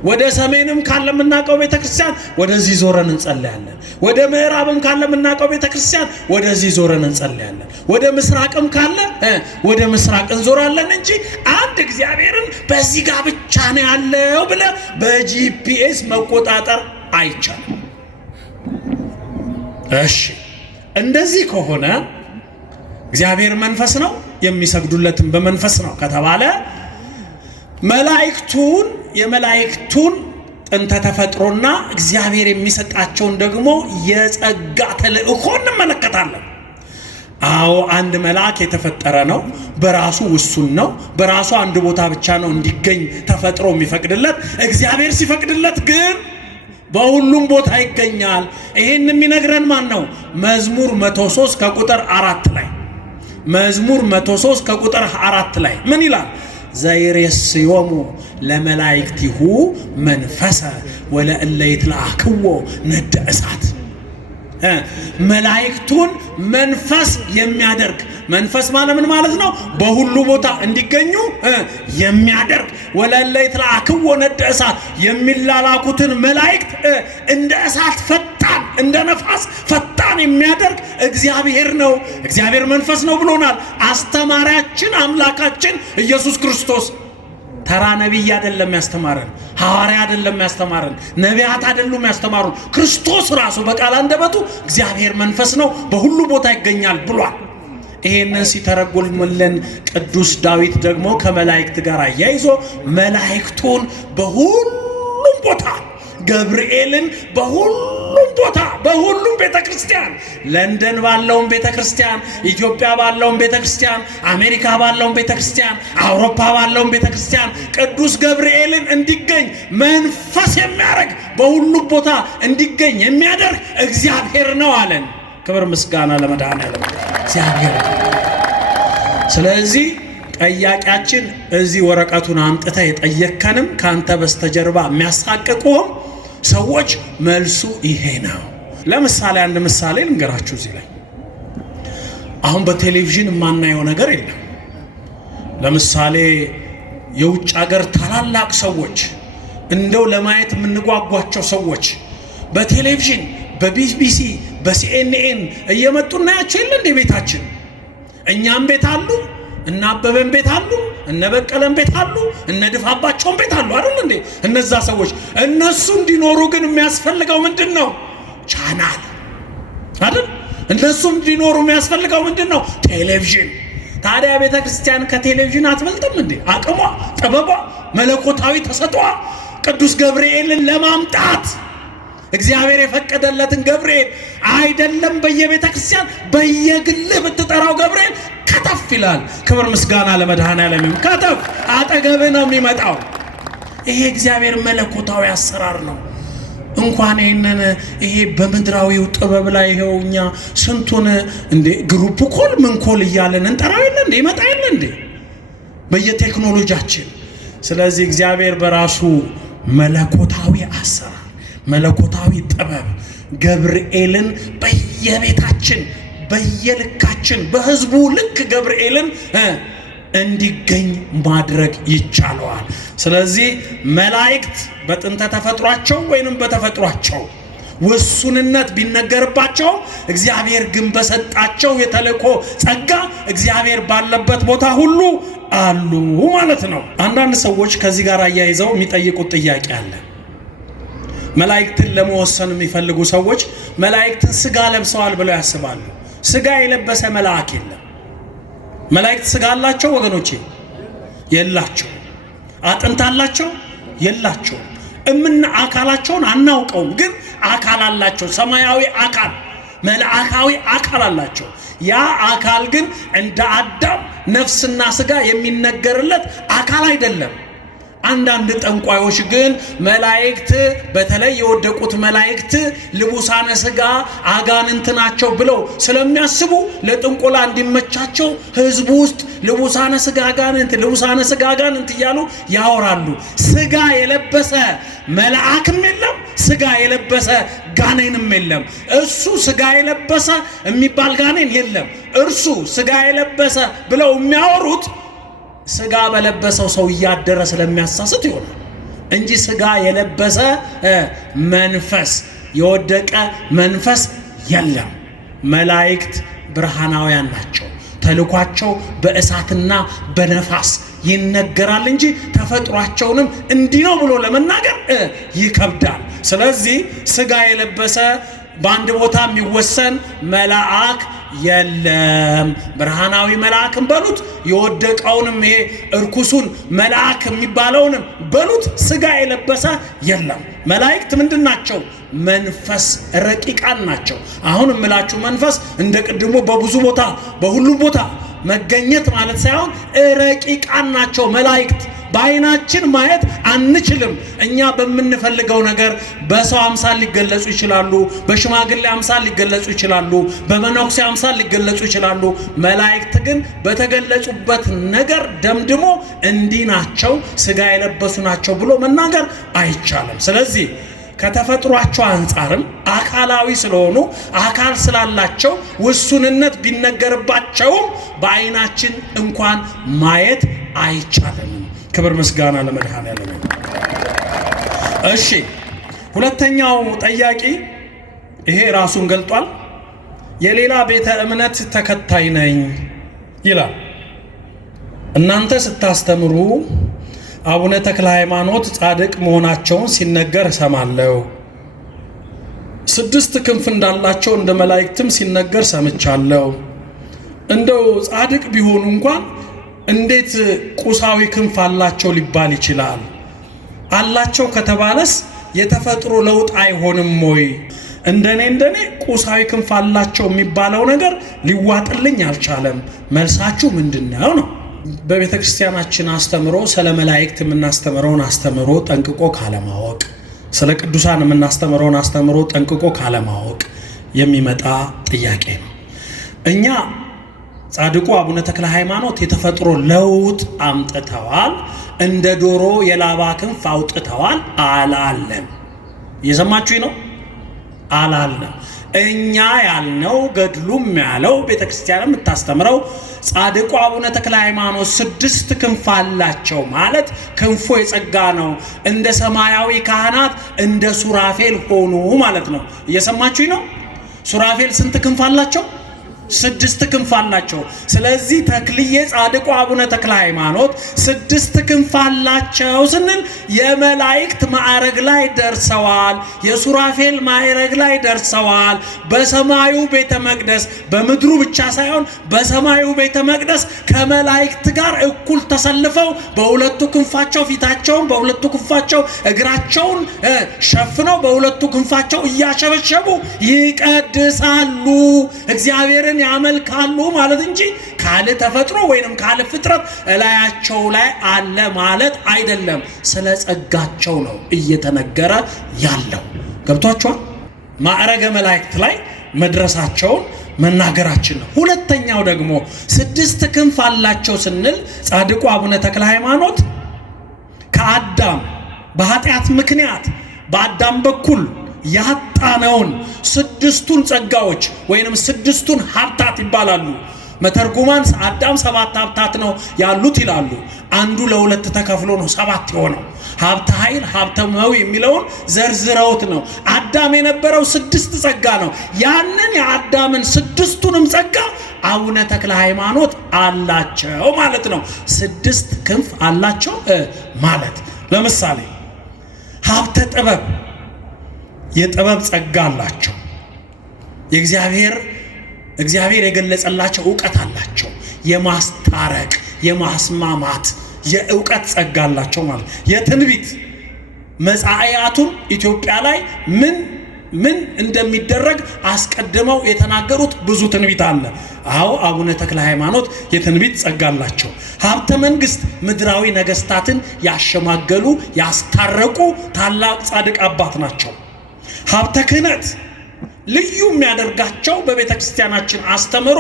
ወደ ሰሜንም ካለ የምናውቀው ቤተ ክርስቲያን ወደዚህ ዞረን እንጸልያለን። ወደ ምዕራብም ካለ የምናውቀው ቤተ ክርስቲያን ወደዚህ ዞረን እንጸልያለን። ወደ ምስራቅም ካለ ወደ ምስራቅ እንዞራለን እንጂ አንድ እግዚአብሔርን በዚህ ጋር ብቻ ነው ያለው ብለህ በጂፒኤስ መቆጣጠር አይቻልም። እሺ እንደዚህ ከሆነ እግዚአብሔር መንፈስ ነው፣ የሚሰግዱለትም በመንፈስ ነው ከተባለ የመላእክቱን ጥንተ ተፈጥሮና እግዚአብሔር የሚሰጣቸውን ደግሞ የጸጋ ተልእኮ እንመለከታለን። አዎ አንድ መልአክ የተፈጠረ ነው፣ በራሱ ውሱን ነው፣ በራሱ አንድ ቦታ ብቻ ነው እንዲገኝ ተፈጥሮ የሚፈቅድለት። እግዚአብሔር ሲፈቅድለት ግን በሁሉም ቦታ ይገኛል። ይሄን የሚነግረን ማን ነው? መዝሙር 103 ከቁጥር 4 ላይ መዝሙር 103 ከቁጥር 4 ላይ ምን ይላል? ዘይሬስዮሙ ለመላእክቲሁ መንፈሰ ወለእለ ይትለአክዎ ነደ እሳት። መላእክቱን መንፈስ የሚያደርግ መንፈስ ማለት ምን ማለት ነው? በሁሉ ቦታ እንዲገኙ የሚያደርግ ወለእለ ይትለአክዎ ነደ እሳት፣ የሚላላኩትን መላእክት እንደ እሳት ፈጣን፣ እንደ ነፋስ ፈጣን የሚያደርግ እግዚአብሔር ነው። እግዚአብሔር መንፈስ ነው ብሎናል አስተማሪያችን አምላካችን ኢየሱስ ክርስቶስ። ተራ ነቢይ አይደለም ያስተማረን፣ ሐዋርያ አይደለም ያስተማረን፣ ነቢያት አይደሉም ያስተማሩን። ክርስቶስ ራሱ በቃል አንደበቱ እግዚአብሔር መንፈስ ነው፣ በሁሉ ቦታ ይገኛል ብሏል። ይሄንን ሲተረጎልልን ቅዱስ ዳዊት ደግሞ ከመላእክት ጋር አያይዞ መላእክቱን በሁሉም ቦታ፣ ገብርኤልን በሁሉም ቦታ፣ በሁሉም ቤተክርስቲያን፣ ለንደን ባለውም ቤተክርስቲያን፣ ኢትዮጵያ ባለውም ቤተክርስቲያን፣ አሜሪካ ባለውም ቤተክርስቲያን፣ አውሮፓ ባለውም ቤተክርስቲያን ቅዱስ ገብርኤልን እንዲገኝ መንፈስ የሚያደርግ በሁሉም ቦታ እንዲገኝ የሚያደርግ እግዚአብሔር ነው አለን። ክብር ምስጋና ለመድኃኔዓለም እግዚአብሔር። ስለዚህ ጠያቂያችን እዚህ ወረቀቱን አምጥተህ የጠየከንም ካንተ በስተጀርባ የሚያሳቅቁም ሰዎች መልሱ ይሄ ነው። ለምሳሌ አንድ ምሳሌ ልንገራችሁ። እዚህ ላይ አሁን በቴሌቪዥን የማናየው ነገር የለም። ለምሳሌ የውጭ ሀገር ታላላቅ ሰዎች እንደው ለማየት የምንጓጓቸው ሰዎች በቴሌቪዥን በቢቢሲ በሲኤንኤን እየመጡ እናያቸው የለ እንደ ቤታችን። እኛም ቤት አሉ፣ እነ አበበን ቤት አሉ፣ እነ በቀለን ቤት አሉ፣ እነ ድፋባቸውን ቤት አሉ አይደል እንዴ? እነዛ ሰዎች እነሱ እንዲኖሩ ግን የሚያስፈልገው ምንድነው? ቻናል አይደል? እነሱ እንዲኖሩ የሚያስፈልገው ምንድነው? ቴሌቪዥን። ታዲያ ቤተ ክርስቲያን ከቴሌቪዥን አትበልጥም እንዴ? አቅሟ፣ ጥበቧ፣ መለኮታዊ ተሰጥቷ ቅዱስ ገብርኤልን ለማምጣት እግዚአብሔር የፈቀደለትን ገብርኤል አይደለም በየቤተ ክርስቲያን በየግል ብትጠራው ገብርኤል ከተፍ ይላል። ክብር ምስጋና ለመድኃኔዓለም ይሁን። ከተፍ አጠገብ ነው የሚመጣው። ይሄ እግዚአብሔር መለኮታዊ አሰራር ነው። እንኳን ይሄ በምድራዊው ጥበብ ላይ ይሄው እኛ ስንቱን እንደ ግሩፕ ኮል ምን ኮል እያለን እንጠራው የለ እንዴ? ይመጣ የለ እንዴ? በየቴክኖሎጂያችን። ስለዚህ እግዚአብሔር በራሱ መለኮታዊ አሰራር፣ መለኮታዊ ጥበብ ገብርኤልን በየቤታችን በየልካችን በህዝቡ ልክ ገብርኤልን እንዲገኝ ማድረግ ይቻላል። ስለዚህ መላእክት በጥንተ ተፈጥሯቸው ወይንም በተፈጥሯቸው ውሱንነት ቢነገርባቸው እግዚአብሔር ግን በሰጣቸው የተልእኮ ጸጋ እግዚአብሔር ባለበት ቦታ ሁሉ አሉ ማለት ነው። አንዳንድ ሰዎች ከዚህ ጋር አያይዘው የሚጠይቁት ጥያቄ አለ። መላእክትን ለመወሰን የሚፈልጉ ሰዎች መላእክትን ስጋ ለብሰዋል ብለው ያስባሉ። ስጋ የለበሰ መልአክ የለም። መላእክት ስጋ አላቸው ወገኖቼ? የላቸው። አጥንት አላቸው? የላቸው። አካላቸውን አናውቀውም፣ ግን አካል አላቸው። ሰማያዊ አካል፣ መልአካዊ አካል አላቸው። ያ አካል ግን እንደ አዳም ነፍስና ስጋ የሚነገርለት አካል አይደለም። አንዳንድ ጠንቋዮች ግን መላእክት በተለይ የወደቁት መላእክት ልቡሳነ ስጋ አጋንንት ናቸው ብለው ስለሚያስቡ ለጥንቆላ እንዲመቻቸው ህዝቡ ውስጥ ልቡሳነ ስጋ አጋንንት እያሉ ያወራሉ። ስጋ የለበሰ መልአክም የለም፣ ስጋ የለበሰ ጋኔንም የለም። እሱ ስጋ የለበሰ የሚባል ጋኔን የለም። እርሱ ስጋ የለበሰ ብለው የሚያወሩት ስጋ በለበሰው ሰው እያደረ ስለሚያሳስት ይሆናል እንጂ ስጋ የለበሰ መንፈስ የወደቀ መንፈስ የለም። መላእክት ብርሃናውያን ናቸው። ተልኳቸው በእሳትና በነፋስ ይነገራል እንጂ ተፈጥሯቸውንም እንዲህ ነው ብሎ ለመናገር ይከብዳል። ስለዚህ ስጋ የለበሰ በአንድ ቦታ የሚወሰን መልአክ የለም። ብርሃናዊ መልአክም በሉት የወደቀውንም ይሄ እርኩሱን መልአክ የሚባለውንም በሉት ስጋ የለበሰ የለም። መላእክት ምንድን ናቸው? መንፈስ ረቂቃን ናቸው። አሁን እምላችሁ መንፈስ እንደ ቅድሞ በብዙ ቦታ በሁሉም ቦታ መገኘት ማለት ሳይሆን ረቂቃን ናቸው መላእክት። በአይናችን ማየት አንችልም። እኛ በምንፈልገው ነገር በሰው አምሳል ሊገለጹ ይችላሉ፣ በሽማግሌ አምሳል ሊገለጹ ይችላሉ፣ በመነኩሴ አምሳል ሊገለጹ ይችላሉ። መላእክት ግን በተገለጹበት ነገር ደምድሞ እንዲህ ናቸው፣ ስጋ የለበሱ ናቸው ብሎ መናገር አይቻልም። ስለዚህ ከተፈጥሯቸው አንጻርም አካላዊ ስለሆኑ አካል ስላላቸው ውሱንነት ቢነገርባቸውም በአይናችን እንኳን ማየት አይቻልም። ክብር ምስጋና ለመድኃኔዓለም። እሺ፣ ሁለተኛው ጠያቂ ይሄ ራሱን ገልጧል። የሌላ ቤተ እምነት ተከታይ ነኝ ይላል። እናንተ ስታስተምሩ አቡነ ተክለ ሃይማኖት ጻድቅ መሆናቸውን ሲነገር እሰማለሁ። 6 ክንፍ እንዳላቸው እንደ መላእክትም ሲነገር ሰምቻለሁ። እንደው ጻድቅ ቢሆኑ እንኳን እንዴት ቁሳዊ ክንፍ አላቸው ሊባል ይችላል? አላቸው ከተባለስ የተፈጥሮ ለውጥ አይሆንም ወይ? እንደኔ ቁሳዊ ክንፍ አላቸው የሚባለው ነገር ሊዋጥልኝ አልቻለም። መልሳችሁ ምንድነው ነው? በቤተ ክርስቲያናችን አስተምሮ ስለ መላእክት የምናስተምረውን አስተምሮ ጠንቅቆ ካለማወቅ፣ ስለ ቅዱሳን የምናስተምረውን አስተምሮ ጠንቅቆ ካለማወቅ የሚመጣ ጥያቄ ነው። እኛ ጻድቁ አቡነ ተክለ ሃይማኖት የተፈጥሮ ለውጥ አምጥተዋል፣ እንደ ዶሮ የላባ ክንፍ አውጥተዋል አላለም። እየሰማችሁኝ ነው? አላለም። እኛ ያልነው ገድሉም ያለው ቤተክርስቲያን የምታስተምረው ጻድቁ አቡነ ተክለ ሃይማኖት 6 ክንፍ አላቸው ማለት ክንፎ የጸጋ ነው። እንደ ሰማያዊ ካህናት እንደ ሱራፌል ሆኑ ማለት ነው። እየሰማችሁኝ ነው? ሱራፌል ስንት ክንፍ አላቸው? 6 ክንፍ አላቸው። ስለዚህ ተክልዬ ጻድቁ አቡነ ተክለ ሃይማኖት 6 ክንፍ አላቸው ስንል የመላእክት ማዕረግ ላይ ደርሰዋል። የሱራፌል ማዕረግ ላይ ደርሰዋል። በሰማዩ ቤተ መቅደስ በምድሩ ብቻ ሳይሆን በሰማዩ ቤተ መቅደስ ከመላእክት ጋር እኩል ተሰልፈው በሁለቱ ክንፋቸው ፊታቸውን በሁለቱ ክንፋቸው እግራቸውን ሸፍነው በሁለቱ ክንፋቸው እያሸበሸቡ ይቀድሳሉ፣ እግዚአብሔርን ያመልካሉ ማለት እንጂ ካለ ተፈጥሮ ወይንም ካለ ፍጥረት እላያቸው ላይ አለ ማለት አይደለም። ስለ ጸጋቸው ነው እየተነገረ ያለው። ገብቷችኋል? ማዕረገ መላእክት ላይ መድረሳቸውን መናገራችን ነው። ሁለተኛው ደግሞ 6 ክንፍ አላቸው ስንል ጻድቁ አቡነ ተክለ ሃይማኖት ከአዳም በኃጢአት ምክንያት በአዳም በኩል ያጣነውን 6ቱን ጸጋዎች ወይንም 6ቱን ሀብታት ይባላሉ። መተርጉማን አዳም 7 ሀብታት ነው ያሉት ይላሉ። አንዱ ለ2 ተከፍሎ ነው 7 የሆነው። ሀብተ ኃይል ሀብተ መዊ የሚለውን ዘርዝረውት ነው። አዳም የነበረው 6 ጸጋ ነው። ያንን የአዳምን 6ቱንም ጸጋ አቡነ ተክለ ሃይማኖት አላቸው ማለት ነው። 6 ክንፍ አላቸው ማለት ለምሳሌ ሀብተ ጥበብ የጥበብ ጸጋ አላቸው። እግዚአብሔር የገለጸላቸው ዕውቀት አላቸው። የማስታረቅ የማስማማት የዕውቀት ጸጋ አላቸው ማለት። የትንቢት መጻእያቱን ኢትዮጵያ ላይ ምን እንደሚደረግ አስቀድመው የተናገሩት ብዙ ትንቢት አለ። አዎ አቡነ ተክለ ሃይማኖት የትንቢት ጸጋ አላቸው። ሀብተ መንግስት ምድራዊ ነገስታትን ያሸማገሉ ያስታረቁ ታላቅ ጻድቅ አባት ናቸው። ሀብተ ክህነት ልዩ የሚያደርጋቸው በቤተ ክርስቲያናችን አስተምሮ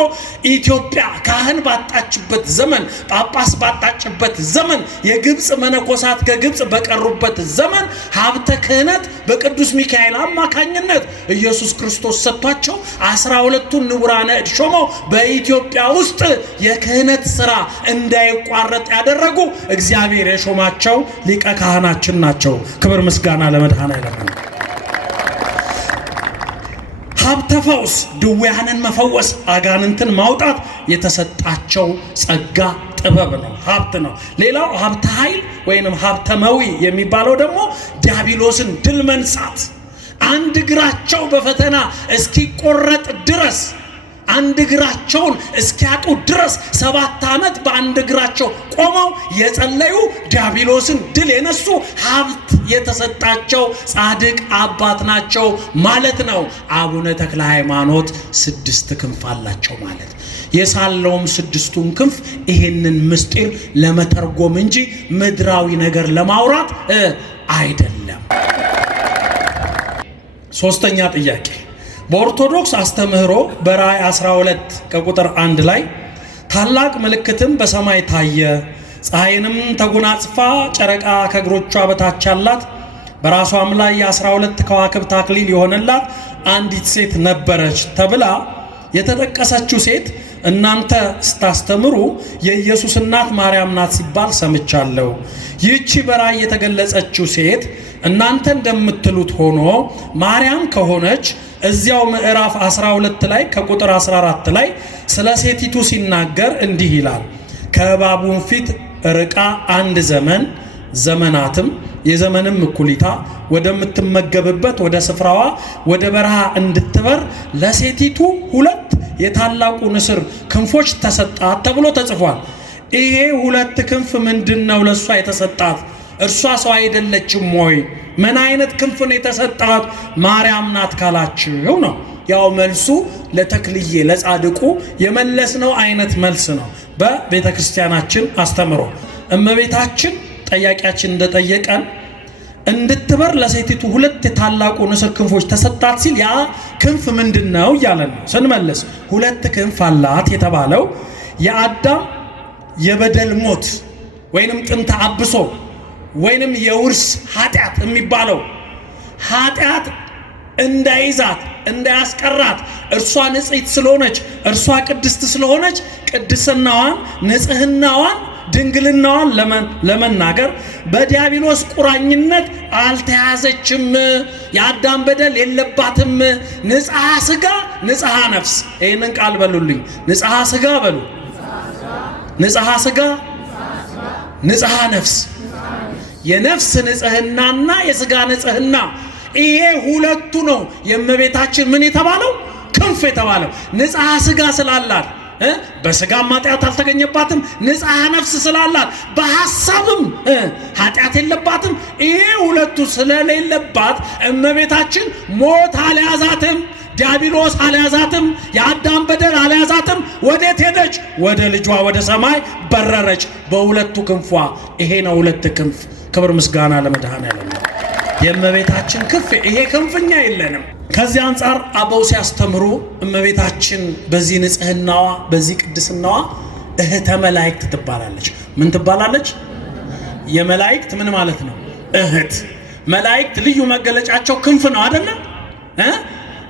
ኢትዮጵያ ካህን ባጣችበት ዘመን፣ ጳጳስ ባጣችበት ዘመን፣ የግብፅ መነኮሳት ከግብፅ በቀሩበት ዘመን ሀብተ ክህነት በቅዱስ ሚካኤል አማካኝነት ኢየሱስ ክርስቶስ ሰጥቷቸው 12ቱን ንቡራነ እድ ሾመው በኢትዮጵያ ውስጥ የክህነት ስራ እንዳይቋረጥ ያደረጉ እግዚአብሔር የሾማቸው ሊቀ ካህናችን ናቸው። ክብር ምስጋና ለመድኃኔዓለም። ሀብተ ፈውስ ድውያንን መፈወስ አጋንንትን ማውጣት የተሰጣቸው ጸጋ ጥበብ ነው፣ ሀብት ነው። ሌላው ሀብተ ኃይል ወይንም ሀብተ መዊ የሚባለው ደግሞ ዲያብሎስን ድል መንሳት፣ አንድ እግራቸው በፈተና እስኪቆረጥ ድረስ አንድ እግራቸውን እስኪያጡ ድረስ 7 ዓመት በአንድ እግራቸው ቆመው የጸለዩ ዲያብሎስን ድል የነሱ ሀብት የተሰጣቸው ጻድቅ አባት ናቸው ማለት ነው። አቡነ ተክለ ሃይማኖት 6 ክንፍ አላቸው ማለት የሳለውም 6ቱን ክንፍ ይሄንን ምስጢር ለመተርጎም እንጂ ምድራዊ ነገር ለማውራት አይደለም። ሶስተኛ ጥያቄ በኦርቶዶክስ አስተምህሮ በራእይ 12 ከቁጥር 1 ላይ ታላቅ ምልክትም በሰማይ ታየ፣ ፀሐይንም ተጎናጽፋ ጨረቃ ከእግሮቿ በታች አላት፣ በራሷም ላይ የ12 ከዋክብት አክሊል የሆነላት አንዲት ሴት ነበረች ተብላ የተጠቀሰችው ሴት እናንተ ስታስተምሩ የኢየሱስ እናት ማርያም ናት ሲባል ሰምቻለሁ። ይህቺ በራእይ የተገለጸችው ሴት እናንተ እንደምትሉት ሆኖ ማርያም ከሆነች እዚያው ምዕራፍ 12 ላይ ከቁጥር 14 ላይ ስለ ሴቲቱ ሲናገር እንዲህ ይላል። ከእባቡም ፊት ርቃ አንድ ዘመናትም የዘመንም እኩሊታ ወደምትመገብበት ወደ ስፍራዋ ወደ በረሃ እንድትበር ለሴቲቱ 2 የታላቁ ንስር ክንፎች ተሰጣት ተብሎ ተጽፏል። ይሄ 2 ክንፍ ምንድነው ለሷ የተሰጣት? እርሷ ሰው አይደለችም ወይ? ምን አይነት ክንፍ ነው የተሰጣት? ማርያም ናት ካላችሁ ነው። ያው መልሱ ለተክልዬ ለጻድቁ የመለስነው አይነት መልስ ነው። በቤተ ክርስቲያናችን አስተምሮ እመቤታችን ጠያቂያችን እንደጠየቀን እንድትበር ለሴቲቱ 2 የታላቁ ንስር ክንፎች ተሰጣት ሲል ያ ክንፍ ምንድነው እያለን ነው። ስንመልስ 2 ክንፍ አላት የተባለው የአዳም የበደል ሞት ወይንም ጥንተ አብሶ ወይንም የውርስ ኃጢአት የሚባለው ኃጢአት እንዳይዛት እንዳያስቀራት እርሷ ንጽሕት ስለሆነች እርሷ ቅድስት ስለሆነች ቅድስናዋን ንጽህናዋን ድንግልናዋን ለመናገር በዲያብሎስ ቁራኝነት አልተያዘችም። የአዳም በደል የለባትም። ንጽሐ ሥጋ ንጽሐ ነፍስ። ይህንን ቃል በሉልኝ። ንጽሐ ሥጋ በሉ። ንጽሐ ሥጋ ንጽሐ ነፍስ። የነፍስ ንጽህናና የሥጋ ንጽህና፣ ይሄ ሁለቱ ነው የእመቤታችን ምን የተባለው ክንፍ የተባለው። ንጽሐ ሥጋ ስላላት በሥጋ ኃጢአት አልተገኘባትም። ንጽሐ ነፍስ ስላላት በሐሳብም ኃጢአት የለባትም። ይሄ ሁለቱ ስለሌለባት እመቤታችን ሞት አልያዛትም፣ ዲያብሎስ አልያዛትም፣ የአዳም በደል አልያዛትም። ወዴት ሄደች? ወደ ልጇ ወደ ሰማይ በረረች በሁለቱ ክንፏ። ይሄ ነው ሁለት ክንፍ። ክብር ምስጋና ለመድኃኔዓለም። የእመቤታችን ክንፍ ይሄ ክንፍኛ የለንም። ከዚህ አንጻር አበው ሲያስተምሩ እመቤታችን በዚህ ንጽህናዋ በዚህ ቅድስናዋ እህተ መላእክት ትባላለች። ምን ትባላለች? የመላእክት ምን ማለት ነው? እህት። መላእክት ልዩ መገለጫቸው ክንፍ ነው አይደለ?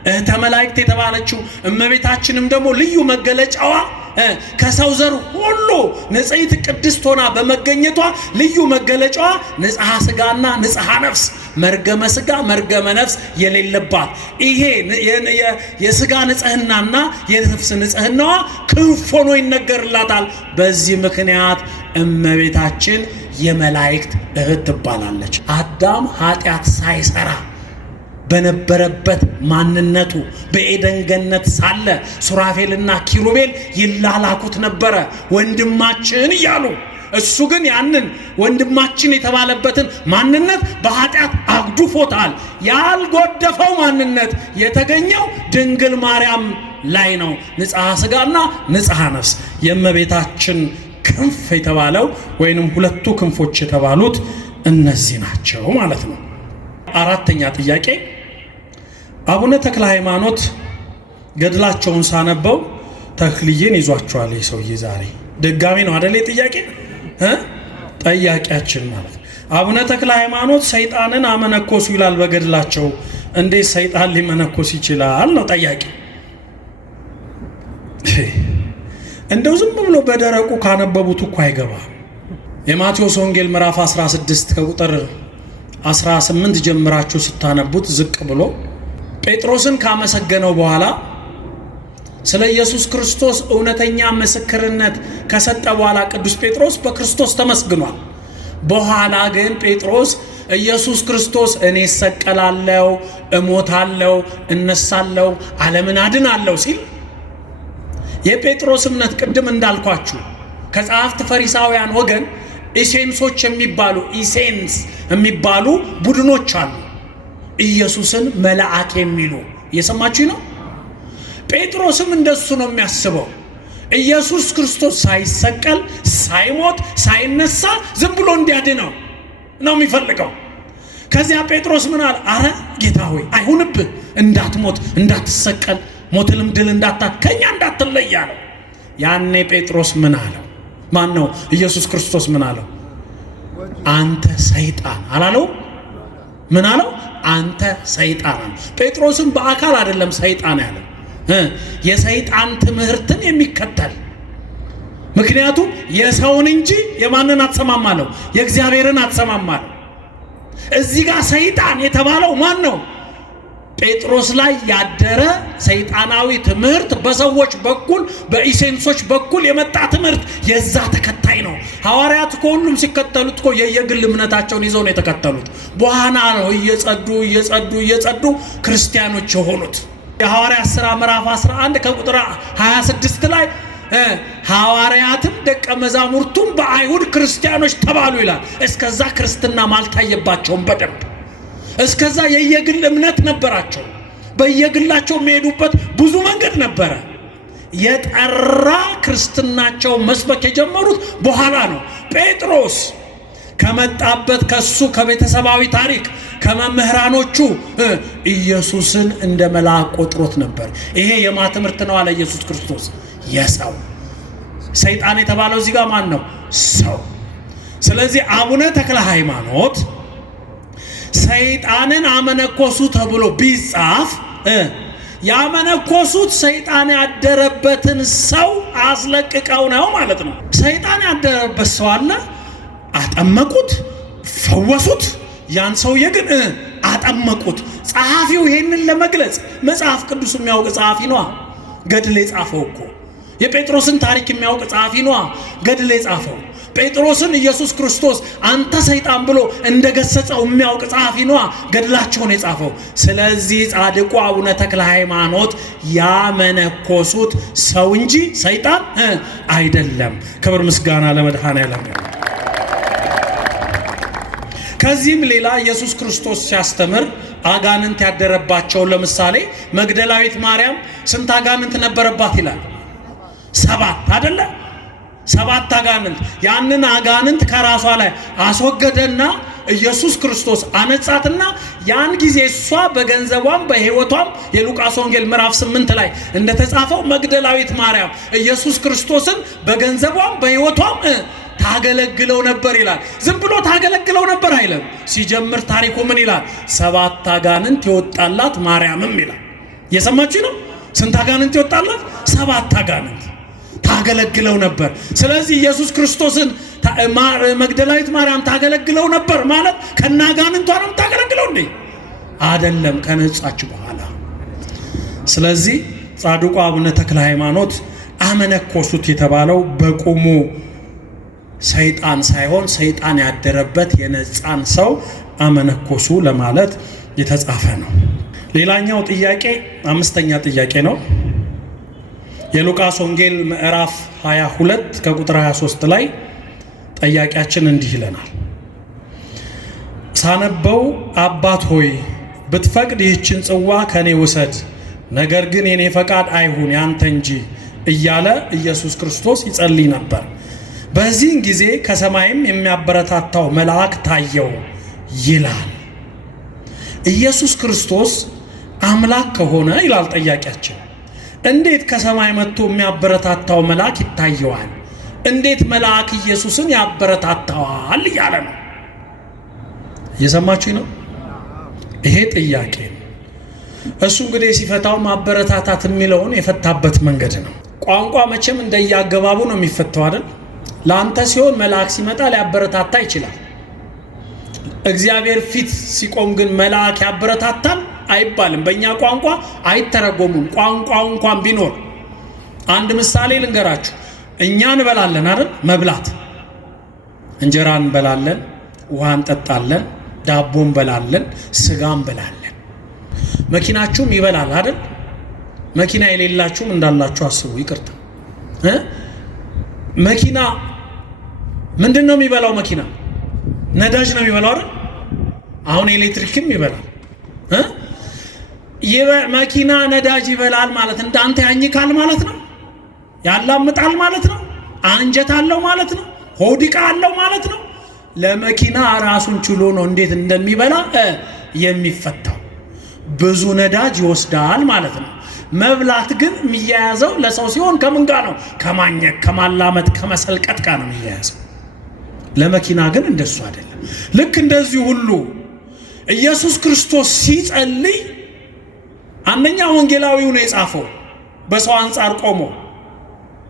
እህተ መላእክት የተባለችው እመቤታችንም ደግሞ ልዩ መገለጫዋ ከሰው ዘር ሁሉ ንጽሕት ቅድስት ሆና በመገኘቷ ልዩ መገለጫዋ ንጽሐ ሥጋና ንጽሐ ነፍስ፣ መርገመ ሥጋ መርገመ ነፍስ የሌለባት፣ ይሄ የሥጋ ንጽህናና የነፍስ ንጽህናዋ ክንፍ ሆኖ ይነገርላታል። በዚህ ምክንያት እመቤታችን የመላእክት እህት ትባላለች። አዳም ኃጢአት ሳይሰራ በነበረበት ማንነቱ በኤደን ገነት ሳለ ሱራፌልና ኪሩቤል ይላላኩት ነበረ ወንድማችን እያሉ። እሱ ግን ያንን ወንድማችን የተባለበትን ማንነት በኃጢአት አግዱፎታል። ያልጎደፈው ማንነት የተገኘው ድንግል ማርያም ላይ ነው። ንጽሐ ሥጋና ንጽሐ ነፍስ የእመቤታችን ክንፍ የተባለው ወይንም ሁለቱ ክንፎች የተባሉት እነዚህ ናቸው ማለት ነው። አራተኛ ጥያቄ፣ አቡነ ተክለ ሃይማኖት ገድላቸውን ሳነበው ተክልዬን ይዟቸዋል። ሰውዬ ዛሬ ድጋሚ ነው አደለ ጥያቄ ጠያቂያችን ማለት ነው። አቡነ ተክለ ሃይማኖት ሰይጣንን አመነኮሱ ይላል በገድላቸው። እንዴት ሰይጣን ሊመነኮስ ይችላል ነው ጠያቂ። እንደው ዝም ብሎ በደረቁ ካነበቡት እኮ አይገባም። የማቴዎስ ወንጌል ምዕራፍ 16 ከቁጥር 18 ጀምራችሁ ስታነቡት ዝቅ ብሎ ጴጥሮስን ካመሰገነው በኋላ ስለ ኢየሱስ ክርስቶስ እውነተኛ ምስክርነት ከሰጠ በኋላ ቅዱስ ጴጥሮስ በክርስቶስ ተመስግኗል። በኋላ ግን ጴጥሮስ ኢየሱስ ክርስቶስ እኔ እሰቀላለሁ፣ እሞታለሁ፣ እነሳለሁ፣ ዓለምን አድናለሁ ሲል የጴጥሮስ እምነት ቅድም እንዳልኳችሁ ከጸሐፍት ፈሪሳውያን ወገን ኢሴንሶች የሚባሉ ቡድኖች አሉ። ኢየሱስን መልአክ የሚሉ እየሰማችሁ ነው። ጴጥሮስም እንደሱ ነው የሚያስበው። ኢየሱስ ክርስቶስ ሳይሰቀል ሳይሞት ሳይነሳ ዝም ብሎ እንዲያድነው ነው የሚፈልገው። ከዚያ ጴጥሮስ ምን አለ? አረ ጌታ ሆይ አይሁንብህ፣ እንዳትሞት እንዳትሰቀል፣ ሞትንም ድል ከኛ እንዳትለይ አለው። ያኔ ጴጥሮስ ምን አለው? ማን ነው? ኢየሱስ ክርስቶስ ምን አለው? አንተ ሰይጣን አላለው? ምን አለው? አንተ ሰይጣን አለ። ጴጥሮስም በአካል አይደለም ሰይጣን ያለው የሰይጣን ትምህርትን የሚከተል ምክንያቱም የሰውን እንጂ የማንን አትሰማም አለው? የእግዚአብሔርን አትሰማም አለው። እዚህ ጋር ሰይጣን የተባለው ማን ነው? ጴጥሮስ ላይ ያደረ ሰይጣናዊ ትምህርት በሰዎች በኩል በኢሴንሶች በኩል የመጣ ትምህርት የዛ ተከታይ ነው። ሐዋርያት ከሁሉም ሲከተሉት የየግል እምነታቸውን ይዘው ነው የተከተሉት። በኋላ ነው እየጸዱ ክርስቲያኖች የሆኑት። የሐዋርያት ሥራ ምዕራፍ 11 ከቁጥር 26 ላይ ሐዋርያትም ደቀ መዛሙርቱም በአይሁድ ክርስቲያኖች ተባሉ ይላል። እስከዛ ክርስትና አልታየባቸውም በደንብ። እስከዛ የየግል እምነት ነበራቸው። በየግላቸው የሚሄዱበት ብዙ መንገድ ነበረ። የጠራ ክርስትናቸው መስበክ የጀመሩት በኋላ ነው። ጴጥሮስ ከመጣበት ከሱ ከቤተሰባዊ ታሪክ ከመምህራኖቹ ኢየሱስን እንደ መልአክ ቆጥሮት ነበር። ይሄ የማ ትምህርት ነው አለ ኢየሱስ ክርስቶስ። የሰው ሰይጣን የተባለው እዚህ ጋር ማን ነው? ሰው። ስለዚህ አቡነ ተክለ ሃይማኖት ሰይጣንን አመነኮሱ ተብሎ ቢጻፍ ያመነኮሱት ሰይጣን ያደረበትን ሰው አስለቅቀው ነው ማለት ነው። ሰይጣን ያደረበት ሰው አለ፣ አጠመቁት፣ ፈወሱት። ያን ሰውዬ ግን አጠመቁት። ጸሐፊው ይሄንን ለመግለጽ መጽሐፍ ቅዱስ የሚያውቅ ጸሐፊ ነው። ገድል የጻፈው እኮ የጴጥሮስን ታሪክ የሚያውቅ ጸሐፊ ነው። ገድል የጻፈው ጴጥሮስን ኢየሱስ ክርስቶስ አንተ ሰይጣን ብሎ እንደገሰጸው የሚያውቅ ጸሐፊ ነው ገድላቸውን የጻፈው። ስለዚህ ጻድቁ አቡነ ተክለ ሃይማኖት ያመነኮሱት ሰው እንጂ ሰይጣን አይደለም። ክብር ምስጋና ለመድኃኔዓለም። ከዚህም ሌላ ኢየሱስ ክርስቶስ ሲያስተምር አጋንንት ያደረባቸውን ለምሳሌ መግደላዊት ማርያም ስንት አጋንንት ነበረባት ይላል? 7 አይደለ? 7 አጋንንት። ያንን አጋንንት ከራሷ ላይ አስወገደና ኢየሱስ ክርስቶስ አነጻትና ያን ጊዜ እሷ በገንዘቧም በሕይወቷም የሉቃስ ወንጌል ምዕራፍ 8 ላይ እንደተጻፈው መግደላዊት ማርያም ኢየሱስ ክርስቶስን በገንዘቧም በሕይወቷም ታገለግለው ነበር ይላል። ዝም ብሎ ታገለግለው ነበር አይለም። ሲጀምር ታሪኩ ምን ይላል? 7 አጋንንት የወጣላት ማርያምም ይላል። እየሰማችሁ ነው? ስንት አጋንንት የወጣላት? 7 አጋንንት ታገለግለው ነበር። ስለዚህ ኢየሱስ ክርስቶስን መግደላዊት ማርያም ታገለግለው ነበር ማለት ከና አጋንንቷ ነው ታገለግለው እንዴ? አይደለም፣ ከነጻች በኋላ። ስለዚህ ጻድቁ አቡነ ተክለ ሃይማኖት አመነኮሱት የተባለው በቁሙ ሰይጣን ሳይሆን ሰይጣን ያደረበት የነጻን ሰው አመነኮሱ ለማለት የተጻፈ ነው። ሌላኛው ጥያቄ 5ኛ ጥያቄ ነው። የሉቃስ ወንጌል ምዕራፍ 22 ከቁጥር 23 ላይ ጠያቂያችን እንዲህ ይለናል። ሳነበው አባት ሆይ ብትፈቅድ ይህችን ጽዋ ከኔ ውሰድ፣ ነገር ግን የኔ ፈቃድ አይሁን ያንተ እንጂ እያለ ኢየሱስ ክርስቶስ ይጸልይ ነበር። በዚህን ጊዜ ከሰማይም የሚያበረታታው መልአክ ታየው ይላል። ኢየሱስ ክርስቶስ አምላክ ከሆነ ይላል ጠያቂያችን፣ እንዴት ከሰማይ መጥቶ የሚያበረታታው መልአክ ይታየዋል? እንዴት መልአክ ኢየሱስን ያበረታታዋል እያለ ነው። እየሰማችሁ ነው? ይሄ ጥያቄ ነው። እሱ እንግዲህ ሲፈታው ማበረታታት የሚለውን የፈታበት መንገድ ነው። ቋንቋ መቼም እንደያገባቡ ነው የሚፈታው አይደል? ለአንተ ሲሆን መልአክ ሲመጣ ሊያበረታታ ይችላል። እግዚአብሔር ፊት ሲቆም ግን መልአክ ያበረታታል አይባልም። በእኛ ቋንቋ አይተረጎሙም። ቋንቋው እንኳን ቢኖር አንድ ምሳሌ ልንገራችሁ። እኛ እንበላለን አይደል? መብላት እንጀራ እንበላለን፣ ውሃ እንጠጣለን፣ ዳቦ እንበላለን፣ ስጋ እንበላለን። መኪናችሁም ይበላል አይደል? መኪና የሌላችሁም እንዳላችሁ አስቡ። ይቅርታ መኪና ምንድን ነው የሚበላው? መኪና ነዳጅ ነው የሚበላው አይደል? አሁን ኤሌክትሪክም ይበላል። መኪና ነዳጅ ይበላል ማለት እንዳንተ ያኝካል ማለት ነው። ያላምጣል ማለት ነው። አንጀት አለው ማለት ነው። ሆድቃ አለው ማለት ነው። ለመኪና ራሱን ችሎ ነው እንዴት እንደሚበላ የሚፈታው። ብዙ ነዳጅ ይወስዳል ማለት ነው። መብላት ግን የሚያያዘው ለሰው ሲሆን ከምን ጋር ነው? ከማኘክ፣ ከማላመጥ፣ ከመሰልቀጥ ጋር ነው የሚያያዘው። ለመኪና ግን እንደሱ አይደለም። ልክ እንደዚህ ሁሉ ኢየሱስ ክርስቶስ ሲጸልይ አንደኛ ወንጌላዊው ነው የጻፈው፣ በሰው አንጻር ቆሞ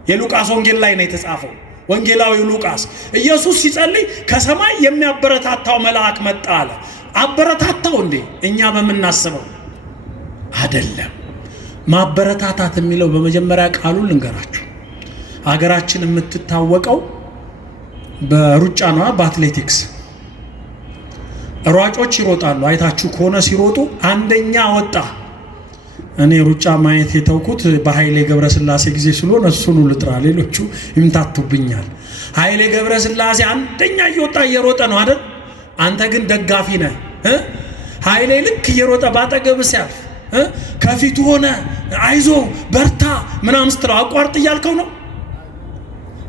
የሉቃስ ወንጌል ላይ ነው የተጻፈው። ወንጌላዊው ሉቃስ ኢየሱስ ሲጸልይ ከሰማይ የሚያበረታታው መልአክ መጣ አለ። አበረታታው እንዴ? እኛ በምናስበው አይደለም። ማበረታታት የሚለው በመጀመሪያ ቃሉ ልንገራችሁ። ሀገራችን የምትታወቀው በሩጫ ነው፣ በአትሌቲክስ ሯጮች ይሮጣሉ። አይታችሁ ከሆነ ሲሮጡ አንደኛ ወጣ። እኔ ሩጫ ማየት የተውኩት በኃይሌ ገብረስላሴ ጊዜ ስለሆነ እሱን ልጥራ፣ ሌሎቹ ይምታቱብኛል። ኃይሌ ገብረስላሴ አንደኛ እየወጣ እየሮጠ ነው አይደል? አንተ ግን ደጋፊ ነህ። ኃይሌ ልክ እየሮጠ ባጠገብ ሲያልፍ ከፊቱ ሆነ አይዞ በርታ ምናምን ስትለው አቋርጥ እያልከው ነው።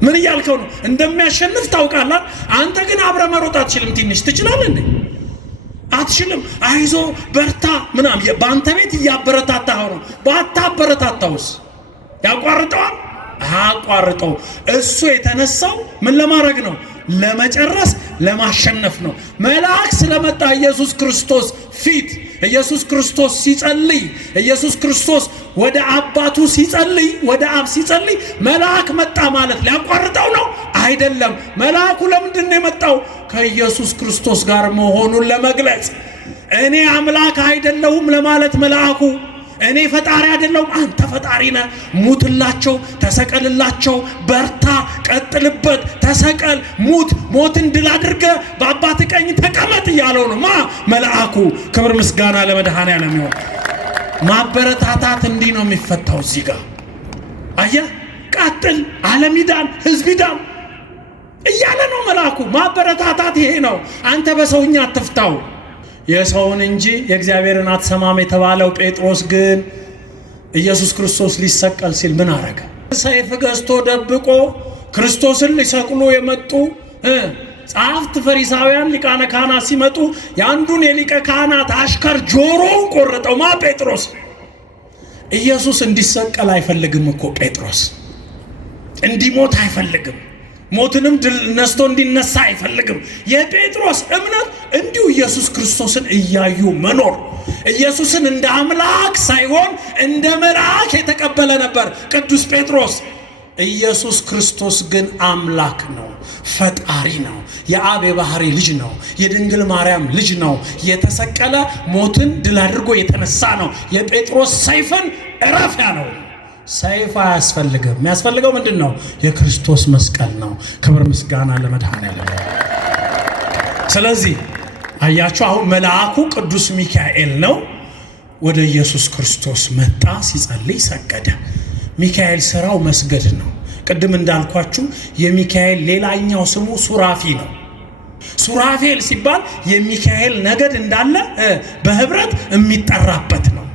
ምን እያልከው ነው? እንደሚያሸንፍ ታውቃለህ። አንተ ግን አብረ መሮጥ አትችልም። ትንሽ ትችላለህ እንዴ? አትችልም። አይዞ በርታ ምናምን በአንተ ቤት እያበረታታኸው ነው። ባታበረታታውስ ያቋርጠዋል? አቋርጠው። እሱ የተነሳው ምን ለማድረግ ነው? ለመጨረስ፣ ለማሸነፍ ነው። መልአክ ስለመጣ ኢየሱስ ክርስቶስ ፊት ኢየሱስ ክርስቶስ ሲጸልይ ኢየሱስ ክርስቶስ ወደ አባቱ ሲጸልይ ወደ አብ ሲጸልይ መልአክ መጣ ማለት ሊያቋርጠው ነው አይደለም። መልአኩ ለምንድን ነው የመጣው? ከኢየሱስ ክርስቶስ ጋር መሆኑን ለመግለጽ። እኔ አምላክ አይደለሁም ለማለት መልአኩ እኔ ፈጣሪ አይደለሁም አንተ ፈጣሪ ነህ፣ ሙትላቸው፣ ተሰቀልላቸው፣ በርታ፣ ቀጥልበት፣ ተሰቀል፣ ሙት፣ ሞትን ድል አድርገህ በአባት ቀኝ ተቀመጥ እያለው ነው መልአኩ። ክብር ምስጋና ለመድኃኔዓለም ይሁን። ማበረታታት እንዲህ ነው የሚፈታው። እዚህ ጋር አየህ፣ ቀጥል፣ ዓለም ይዳን፣ ህዝብ ይዳን እያለ ነው መልአኩ። ማበረታታት ይሄ ነው። አንተ በሰውኛ አትፍታው የሰውን እንጂ የእግዚአብሔርን አትሰማም የተባለው ጴጥሮስ ግን ኢየሱስ ክርስቶስ ሊሰቀል ሲል ምን አረገ? ሰይፍ ገዝቶ ደብቆ ክርስቶስን ሊሰቅሉ የመጡ ጸሐፍት ፈሪሳውያን ሊቃነ ካህናት ሲመጡ ያንዱን የሊቀ ካህናት አሽከር ጆሮውን ቆረጠው። ጴጥሮስ ኢየሱስ እንዲሰቀል አይፈልግም እኮ ጴጥሮስ፣ እንዲሞት አይፈልግም። ሞትንም ድል ነስቶ እንዲነሳ አይፈልግም። የጴጥሮስ እምነት እንዲሁ ኢየሱስ ክርስቶስን እያዩ መኖር፣ ኢየሱስን እንደ አምላክ ሳይሆን እንደ መልአክ የተቀበለ ነበር ቅዱስ ጴጥሮስ። ኢየሱስ ክርስቶስ ግን አምላክ ነው፣ ፈጣሪ ነው፣ የአብ የባህሪ ልጅ ነው፣ የድንግል ማርያም ልጅ ነው። የተሰቀለ ሞትን ድል አድርጎ የተነሳ ነው። የጴጥሮስ ሰይፍን እረፍ ያለው ሰይፍ አያስፈልግም። የሚያስፈልገው ምንድን ነው? የክርስቶስ መስቀል ነው። ክብር ምስጋና ለመድኃኔዓለም። ስለዚህ አያችሁ፣ አሁን መልአኩ ቅዱስ ሚካኤል ነው። ወደ ኢየሱስ ክርስቶስ መጣ፣ ሲጸልይ ሰገደ። ሚካኤል ስራው መስገድ ነው። ቅድም እንዳልኳችሁ የሚካኤል ሌላኛው ስሙ ሱራፊ ነው። ሱራፌል ሲባል የሚካኤል ነገድ እንዳለ በህብረት የሚጠራበት ነው።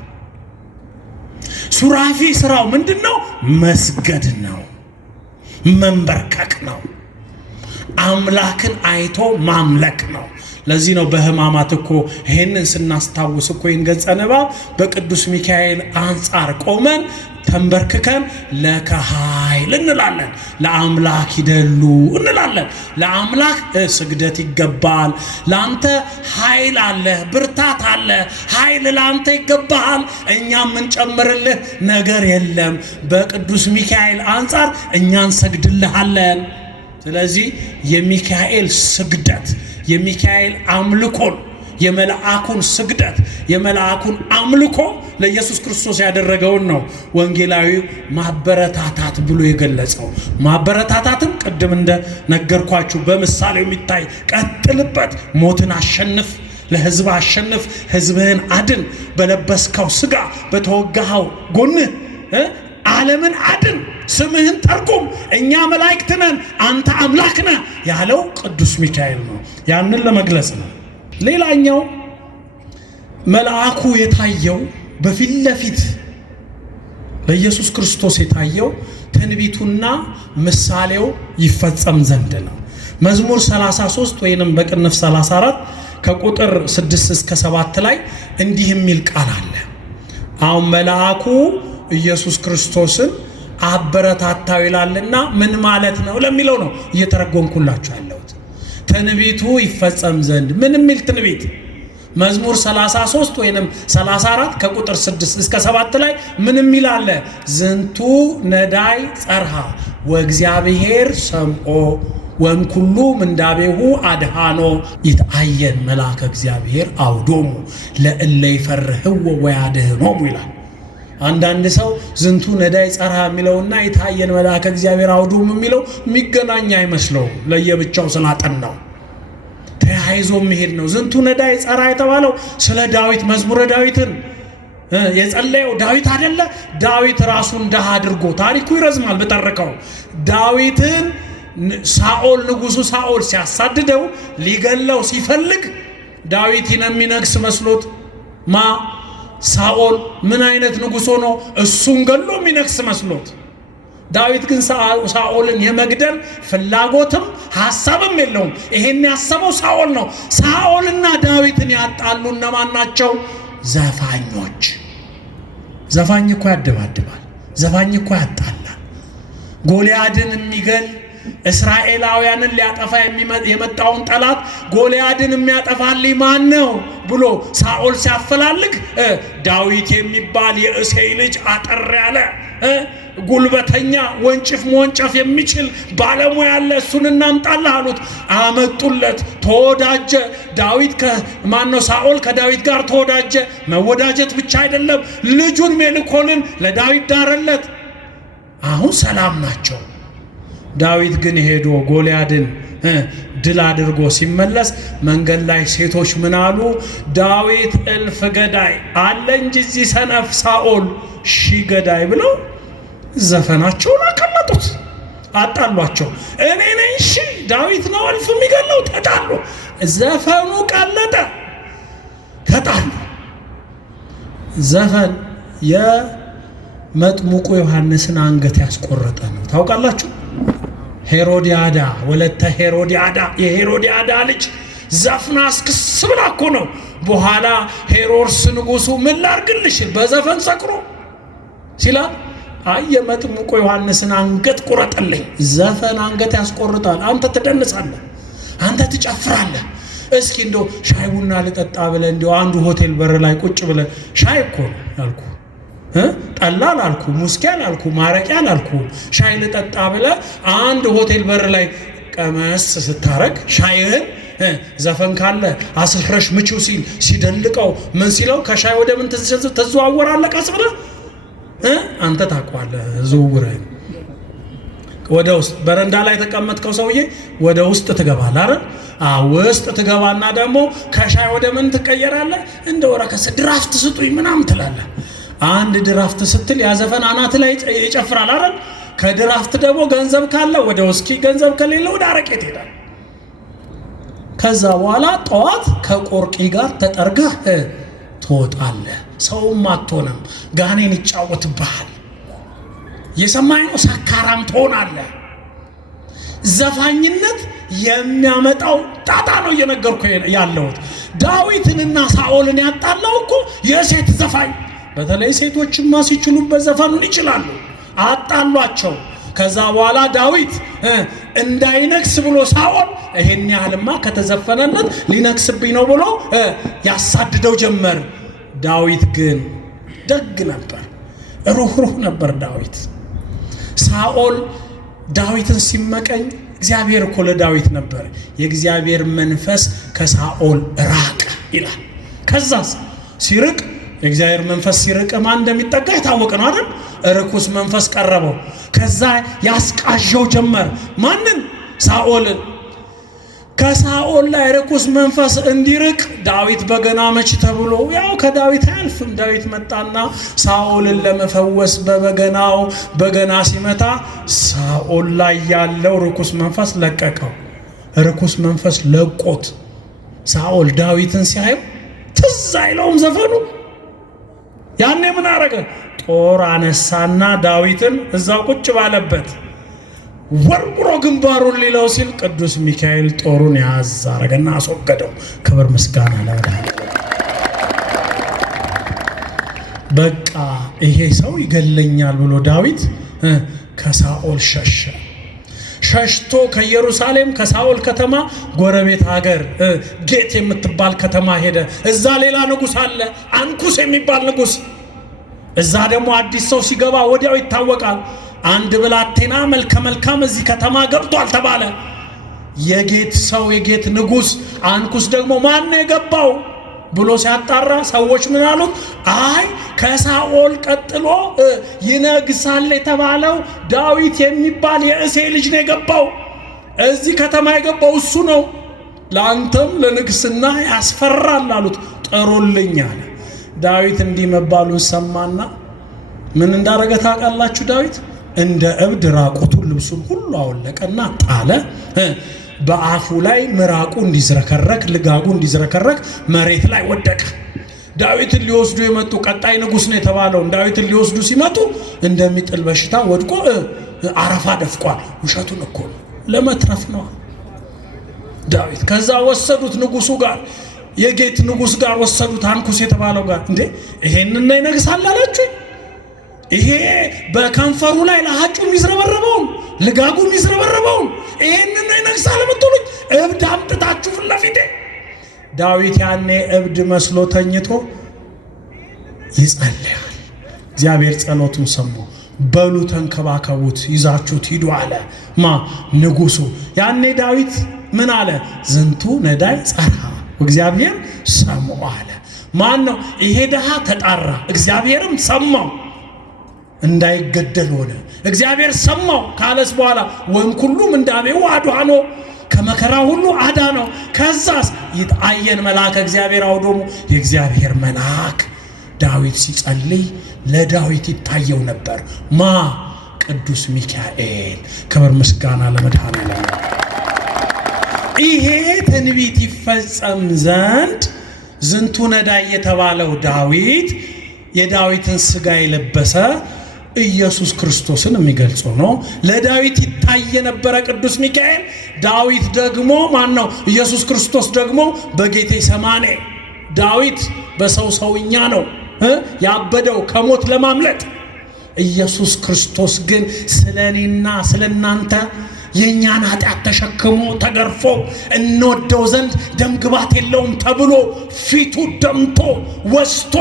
ሱራፊ ስራው ምንድነው? መስገድ ነው፣ መንበርከክ ነው፣ አምላክን አይቶ ማምለክ ነው። ለዚህ ነው በሕማማት እኮ ይሄንን ስናስታውስ እኮ ይህን ገጸ ንባብ በቅዱስ ሚካኤል አንጻር ቆመን ተንበርክከን ለከ ኃይል እንላለን፣ ለአምላክ ይደሉ እንላለን። ለአምላክ ስግደት ይገባል። ላንተ ኃይል አለ፣ ብርታት አለ፣ ኃይል ላንተ ይገባል። እኛ የምንጨምርልህ ነገር የለም። በቅዱስ ሚካኤል አንጻር እኛ እንሰግድልሃለን። ስለዚህ የሚካኤል ስግደት፣ የሚካኤል አምልኮን፣ የመልአኩን ስግደት፣ የመልአኩን አምልኮ ለኢየሱስ ክርስቶስ ያደረገውን ነው ወንጌላዊ ማበረታታት ብሎ የገለጸው። ማበረታታትም ቅድም እንደነገርኳችሁ በምሳሌው የሚታይ ቀጥልበት፣ ሞትን አሸንፍ፣ ለህዝብ አሸንፍ፣ ህዝብህን አድን፣ በለበስከው ስጋ በተወጋኸው ጎንህ ዓለምን አድን፣ ስምህን ተርጉም፣ እኛ መላእክት ነን አንተ አምላክ ነህ ያለው ቅዱስ ሚካኤል ነው። ያንን ለመግለጽ ነው። ሌላኛው መልአኩ የታየው በፊት ለፊት ለኢየሱስ ክርስቶስ የታየው ትንቢቱና ምሳሌው ይፈጸም ዘንድ ነው። መዝሙር 33 ወይንም በቅንፍ 34 ከቁጥር 6 እስከ 7 ላይ እንዲህ የሚል ቃል አለ። አሁን መልአኩ ኢየሱስ ክርስቶስን አበረታታው ይላልና ምን ማለት ነው ለሚለው ነው እየተረጎምኩላችሁ ያለሁት። ትንቢቱ ይፈጸም ዘንድ ምን የሚል ትንቢት? መዝሙር 33 ወይንም 34 ከቁጥር 6 እስከ 7 ላይ ምን የሚል አለ? ዝንቱ ነዳይ ጸርሃ ወእግዚአብሔር ሰምዖ ወእምኩሉ ምንዳቤሁ አድሃኖ ይትአየን መልአከ እግዚአብሔር አውዶሙ ለእለ ይፈርህዎ ወያድኅኖሙ ይላል። አንዳንድ ሰው ዝንቱ ነዳይ ጸርሃ የሚለውና የታየን መልአከ እግዚአብሔር አውዶሙ የሚለው የሚገናኝ አይመስለውም። ለየብቻው ስላጠናው ተያይዞ መሄድ ነው። ዝንቱ ነዳይ ጸርሃ የተባለው ስለ ዳዊት መዝሙረ ዳዊትን የጸለየው ዳዊት አይደለ? ዳዊት ራሱን ደሃ አድርጎ ታሪኩ ይረዝማል በተረከው ዳዊትን ሳኦል ንጉሱ ሳኦል ሲያሳድደው ሊገለው ሲፈልግ ዳዊት የሚነግስ መስሎት ሳኦል ምን አይነት ንጉስ ሆኖ እሱን ገሎ የሚነግስ መስሎት፣ ዳዊት ግን ሳኦልን የመግደል ፍላጎትም ሐሳብም የለውም። ይሄን ያሰበው ሳኦል ነው። ሳኦልና ዳዊትን ያጣሉ እነማን ናቸው? ዘፋኞች። ዘፋኝ እኮ ያደባድባል። ዘፋኝ እኮ ያጣላል። ጎልያድን የሚገል እስራኤላውያንን ሊያጠፋ የመጣውን ጠላት ጎልያድን የሚያጠፋልኝ ማን ነው ብሎ ሳኦል ሲያፈላልግ ዳዊት የሚባል የእሴይ ልጅ አጠር ያለ ጉልበተኛ ወንጭፍ መወንጨፍ የሚችል ባለሙያ ያለ እሱን እናምጣልህ አሉት። አመጡለት። ተወዳጀ። ዳዊት ሳኦል ከዳዊት ጋር ተወዳጀ። መወዳጀት ብቻ አይደለም፣ ልጁን ሜልኮልን ለዳዊት ዳረለት። አሁን ሰላም ናቸው። ዳዊት ግን ሄዶ ጎልያድን ድል አድርጎ ሲመለስ መንገድ ላይ ሴቶች ምን አሉ? ዳዊት እልፍ ገዳይ አለ እንጂ እዚህ ሰነፍ ሳኦል 1000 ገዳይ ብለው ዘፈናቸውን አቀለጡት፣ አጣሏቸው። እኔ ነኝ 1000 ዳዊት ነው 1000 የሚገለው። ተጣሉ። ዘፈኑ ቀለጠ፣ ተጣሉ። ዘፈን የመጥምቁ ዮሐንስን አንገት ያስቆረጠ ነው። ታውቃላችሁ? ሄሮዲያዳ ወለተ ሄሮዲያዳ የሄሮዲያዳ ልጅ ዘፍና እስክስ ብላ እኮ ነው። በኋላ ሄሮድስ ንጉሱ ምን ላርግልሽ በዘፈን ሰክሮ ሲላት የመጥምቁ ዮሐንስን አንገት ቁረጥልኝ። ዘፈን አንገት ያስቆርጣል። አንተ ትደንሳለህ፣ አንተ ትጨፍራለህ። እስኪ እንደው ሻይ ቡና ልጠጣ ብለህ እንደው አንዱ ሆቴል በር ላይ ቁጭ ብለህ ሻይ እኮ ያልኩ ጠላ አላልኩ፣ ሙስኪ አላልኩ፣ ማረቂያ አላልኩ፣ ሻይ ልጠጣ ብለህ አንድ ሆቴል በር ላይ ቀመስ ስታረግ ሻይህን ዘፈን ካለ አስረሽ ምቹ ሲል ሲደልቀው ምን ሲለው ከሻይ ወደ ምን ተዘዋወራለህ? ቀስ ብለህ አንተ ታውቀዋለህ ዝውውርህን። ወደ ውስጥ በረንዳ ላይ ተቀመጥከው ሰውዬ ወደ ውስጥ ትገባለህ አይደል? ውስጥ ትገባና ደግሞ ከሻይ ወደ ምን ትቀየራለህ? እንደ ወረከስ ድራፍት ስጡኝ ምናምን ትላለህ። አንድ ድራፍት ስትል ያዘፈን አናት ላይ ይጨፍራል አይደል? ከድራፍት ደግሞ ገንዘብ ካለ ወደ ውስኪ፣ ገንዘብ ከሌለ ወደ አረቄ ትሄዳለህ። ከዛ በኋላ ጠዋት ከቆርቂ ጋር ተጠርገህ ትወጣለህ። ሰውም አትሆንም፣ ጋኔን ይጫወትብሃል። የሰማኝ ነው። ሰካራም ትሆናለህ። ዘፋኝነት የሚያመጣው ጣጣ ነው እየነገርኩ ያለሁት። ዳዊትንና ሳኦልን ያጣላው እኮ የሴት ዘፋኝ። በተለይ ሴቶችማ ሲችሉበት ዘፈኑን ይችላሉ። አጣሏቸው። ከዛ በኋላ ዳዊት እንዳይነክስ ብሎ ሳኦል ይሄን ያህልማ ከተዘፈነለት ሊነክስብኝ ነው ብሎ ያሳድደው ጀመር። ዳዊት ግን ደግ ነበር፣ ሩህሩህ ነበር ዳዊት። ሳኦል ዳዊትን ሲመቀኝ እግዚአብሔር እኮ ለዳዊት ነበር። የእግዚአብሔር መንፈስ ከሳኦል ራቀ ይላል። ከዛስ ሲርቅ የእግዚአብሔር መንፈስ ሲርቅ ማን እንደሚጠጋ የታወቀ ነው አይደል? ርኩስ መንፈስ ቀረበው። ከዛ ያስቃዠው ጀመር። ማንን? ሳኦልን። ከሳኦል ላይ ርኩስ መንፈስ እንዲርቅ ዳዊት በገና መች ተብሎ ያው ከዳዊት አያልፍም። ዳዊት መጣና ሳኦልን ለመፈወስ በበገናው በገና ሲመታ ሳኦል ላይ ያለው ርኩስ መንፈስ ለቀቀው። ርኩስ መንፈስ ለቆት ሳኦል ዳዊትን ሲያየው ትዝ አይለውም ዘፈኑ። ያኔ ምን አረገ? ጦር አነሳና ዳዊትን እዛው ቁጭ ባለበት ወርውሮ ግንባሩን ሊለው ሲል ቅዱስ ሚካኤል ጦሩን ያዝ አረገና አስወገደው። ክብር ምስጋና ለመድኃኒዓለም። በቃ ይሄ ሰው ይገለኛል ብሎ ዳዊት ከሳኦል ሸሸ። ሸሽቶ ከኢየሩሳሌም ከሳኦል ከተማ ጎረቤት ሀገር ጌት የምትባል ከተማ ሄደ። እዛ ሌላ ንጉስ አለ፣ አንኩስ የሚባል ንጉስ። እዛ ደግሞ አዲስ ሰው ሲገባ ወዲያው ይታወቃል። አንድ ብላቴና መልከ መልካም እዚህ ከተማ ገብቷል ተባለ። የጌት ሰው የጌት ንጉስ አንኩስ ደግሞ ማን ነው የገባው ብሎ ሲያጣራ ሰዎች ምን አሉት? አይ ከሳኦል ቀጥሎ ይነግሳል የተባለው ዳዊት የሚባል የእሴይ ልጅ ነው የገባው። እዚህ ከተማ የገባው እሱ ነው፣ ለአንተም ለንግስና ያስፈራል አሉት። ጥሩልኝ አለ። ዳዊት እንዲህ መባሉን ሰማና ምን እንዳረገ ታውቃላችሁ? ዳዊት እንደ እብድ ራቁቱን ልብሱን ሁሉ አወለቀና ጣለ። በአፉ ላይ ምራቁ እንዲዝረከረክ ልጋጉ እንዲዝረከረክ መሬት ላይ ወደቀ። ዳዊትን ሊወስዱ የመጡ ቀጣይ ንጉስ ነው የተባለውን ዳዊትን ሊወስዱ ሲመጡ እንደሚጥል በሽታ ወድቆ አረፋ ደፍቋል። ውሸቱን እኮ ነው፣ ለመትረፍ ነው ዳዊት። ከዛ ወሰዱት ንጉሱ ጋር፣ የጌት ንጉስ ጋር ወሰዱት፣ አንኩስ የተባለው ጋር። እንዴ ይሄንን ይነግሳል አላችሁ? ይሄ በከንፈሩ ላይ ለሐጩ የሚዝረበረበውን ልጋጉን ይስረበረበውን ይሄንን ይነግሳል የምትሉኝ እብድ አምጥታችሁ ፊት ለፊቴ። ዳዊት ያኔ እብድ መስሎ ተኝቶ ይጸልያል። እግዚአብሔር ጸሎቱን ሰምቶ በሉ ተንከባከቡት ይዛችሁት ሂዱ አለ። ንጉሱ። ያኔ ዳዊት ምን አለ? ዝንቱ ነዳይ ጸራ እግዚአብሔር ሰምዖ አለ። ማን ነው? ይሄ ድሃ ተጣራ፣ እግዚአብሔርም ሰማው፣ እንዳይገደል ሆነ። እግዚአብሔር ሰማው ካለስ በኋላ ወይም ሁሉም እንዳቤው አድኃኖ ከመከራ ሁሉ አዳነው። ከዛስ ይታየን መልአከ እግዚአብሔር አውዶሙ የእግዚአብሔር መልአክ ዳዊት ሲጸልይ ለዳዊት ይታየው ነበር። ቅዱስ ሚካኤል። ክብር ምስጋና ለመድኃኔዓለም። ይሄ ትንቢት ይፈጸም ዘንድ ዝንቱ ነዳይ የተባለው ዳዊት የዳዊትን ሥጋ የለበሰ ኢየሱስ ክርስቶስን የሚገልጸው ነው። ለዳዊት ይታይ የነበረ ቅዱስ ሚካኤል፣ ዳዊት ደግሞ ማነው? ኢየሱስ ክርስቶስ ደግሞ በጌቴሰማኔ። ዳዊት በሰው ሰውኛ ነው ያበደው ከሞት ለማምለጥ። ኢየሱስ ክርስቶስ ግን ስለኔና ስለናንተ የኛን ኃጢአት ተሸክሞ ተገርፎ እንወደው ዘንድ ደም ግባት የለውም ተብሎ ፊቱ ደምቶ ወስቶ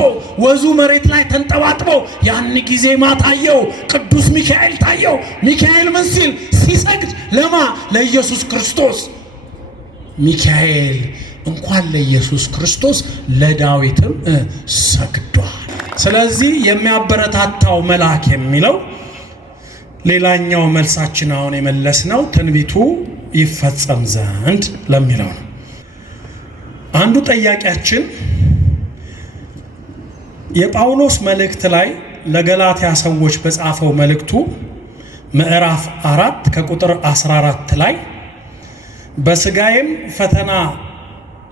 ወዙ መሬት ላይ ተንጠባጥቦ ያን ጊዜ ማታየው ቅዱስ ሚካኤል ታየው። ሚካኤል ምን ሲል ሲሰግድ ለኢየሱስ ክርስቶስ። ሚካኤል እንኳን ለኢየሱስ ክርስቶስ ለዳዊትም ሰግዷል። ስለዚህ የሚያበረታታው መልአክ የሚለው ሌላኛው መልሳችን አሁን የመለስነው ትንቢቱ ይፈጸም ዘንድ ለሚለው ነው። አንዱ ጥያቄያችን የጳውሎስ መልእክት ላይ ለገላትያ ሰዎች በጻፈው መልእክቱ ምዕራፍ 4 ከቁጥር 14 ላይ በሥጋዬም ፈተና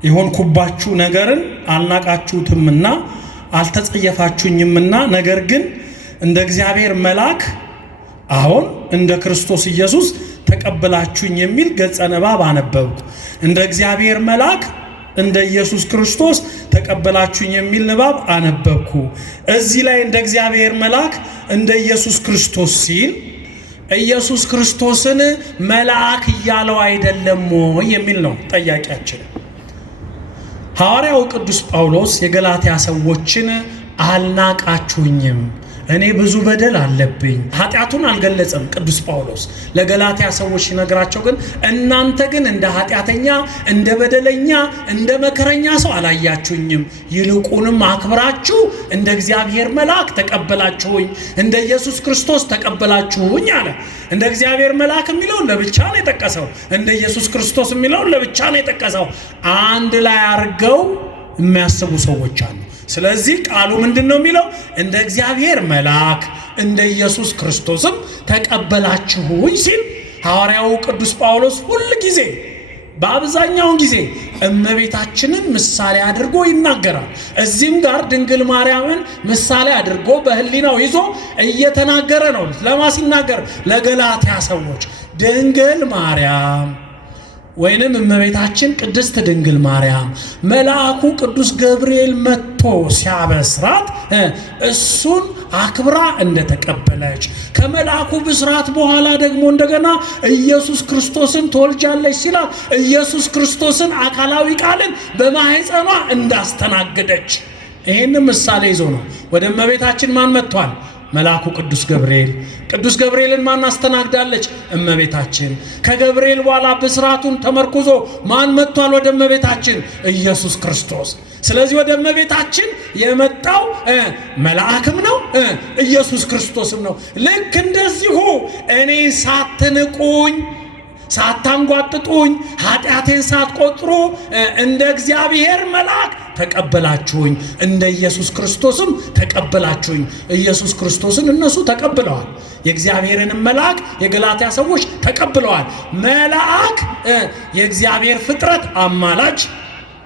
የሆንኩባችሁ ነገርን አልናቃችሁትምና አልተጸየፋችሁኝምና ነገር ግን እንደ እግዚአብሔር መልአክ አሁን እንደ ክርስቶስ ኢየሱስ ተቀበላችሁኝ የሚል ገጸ ንባብ አነበብኩ። እንደ እግዚአብሔር መልአክ እንደ ኢየሱስ ክርስቶስ ተቀበላችሁኝ የሚል ንባብ አነበብኩ። እዚህ ላይ እንደ እግዚአብሔር መልአክ እንደ ኢየሱስ ክርስቶስ ሲል ኢየሱስ ክርስቶስን መልአክ እያለው አይደለም ወይ የሚል ነው ጥያቄያችን። ሐዋርያው ቅዱስ ጳውሎስ የገላትያ ሰዎችን አልናቃችሁኝም፣ እኔ ብዙ በደል አለብኝ። ኃጢአቱን አልገለጸም ቅዱስ ጳውሎስ ለገላትያ ሰዎች ሲነግራቸው፣ ግን እናንተ ግን እንደ ኃጢአተኛ፣ እንደ በደለኛ፣ እንደ መከረኛ ሰው አላያችሁኝም፣ ይልቁንም አክብራችሁ እንደ እግዚአብሔር መልአክ ተቀበላችሁኝ፣ እንደ ኢየሱስ ክርስቶስ ተቀበላችሁኝ አለ። እንደ እግዚአብሔር መልአክ የሚለውን ለብቻ ነው የጠቀሰው፣ እንደ ኢየሱስ ክርስቶስ የሚለውን ለብቻ ነው የጠቀሰው። አንድ ላይ አድርገው የሚያስቡ ሰዎች አሉ። ስለዚህ ቃሉ ምንድነው የሚለው? እንደ እግዚአብሔር መልአክ እንደ ኢየሱስ ክርስቶስም ተቀበላችሁኝ ሲል ሐዋርያው ቅዱስ ጳውሎስ ሁሉ ጊዜ በአብዛኛው ጊዜ እመቤታችንን ምሳሌ አድርጎ ይናገራል። እዚህም ጋር ድንግል ማርያምን ምሳሌ አድርጎ በህሊናው ይዞ እየተናገረ ነው። ለማን ሲናገር? ለገላትያ ሰዎች። ድንግል ማርያም ወይንም እመቤታችን ቅድስት ድንግል ማርያም መልአኩ ቅዱስ ገብርኤል መጥቶ ሲያበስራት እሱን አክብራ እንደተቀበለች፣ ከመልአኩ ብስራት በኋላ ደግሞ እንደገና ኢየሱስ ክርስቶስን ትወልጃለች ሲላት ኢየሱስ ክርስቶስን አካላዊ ቃልን በማህፀኗ እንዳስተናገደች ይሄንን ምሳሌ ይዞ ነው ወደ እመቤታችን ማን መጥቷል? መልአኩ ቅዱስ ገብርኤል። ቅዱስ ገብርኤልን ማን አስተናግዳለች? እመቤታችን። ከገብርኤል በኋላ ብስራቱን ተመርኩዞ ማን መጥቷል ወደ እመቤታችን? ኢየሱስ ክርስቶስ። ስለዚህ ወደ እመቤታችን የመጣው መልአክም ነው ኢየሱስ ክርስቶስም ነው። ልክ እንደዚሁ እኔ ሳትንቁኝ ሳታንጓጥጡኝ ኃጢአቴን ሳትቆጥሩ እንደ እግዚአብሔር መልአክ ተቀበላችሁኝ፣ እንደ ኢየሱስ ክርስቶስም ተቀበላችሁኝ። ኢየሱስ ክርስቶስን እነሱ ተቀብለዋል። የእግዚአብሔርን መልአክ የገላትያ ሰዎች ተቀብለዋል። መልአክ የእግዚአብሔር ፍጥረት አማላጅ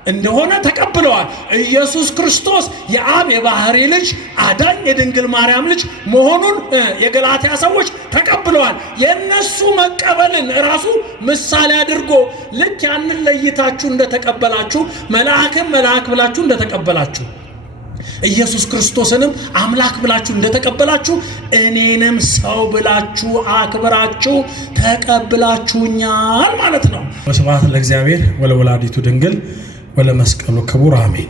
እንደሆነ ተቀብለዋል። ኢየሱስ ክርስቶስ የአብ የባህሪ ልጅ አዳኝ የድንግል ማርያም ልጅ መሆኑን የገላትያ ሰዎች ተቀብለዋል። የነሱ መቀበልን ራሱ ምሳሌ አድርጎ ልክ ያንን ለይታችሁ እንደተቀበላችሁ መልአክን መልአክ ብላችሁ እንደተቀበላችሁ ኢየሱስ ክርስቶስንም አምላክ ብላችሁ እንደተቀበላችሁ እኔንም ሰው ብላችሁ አክብራችሁ ተቀብላችሁኛል ማለት ነው። ወስብሐት ለእግዚአብሔር ወለወላዲቱ ድንግል ወለመስቀሉ ክቡር አሜን።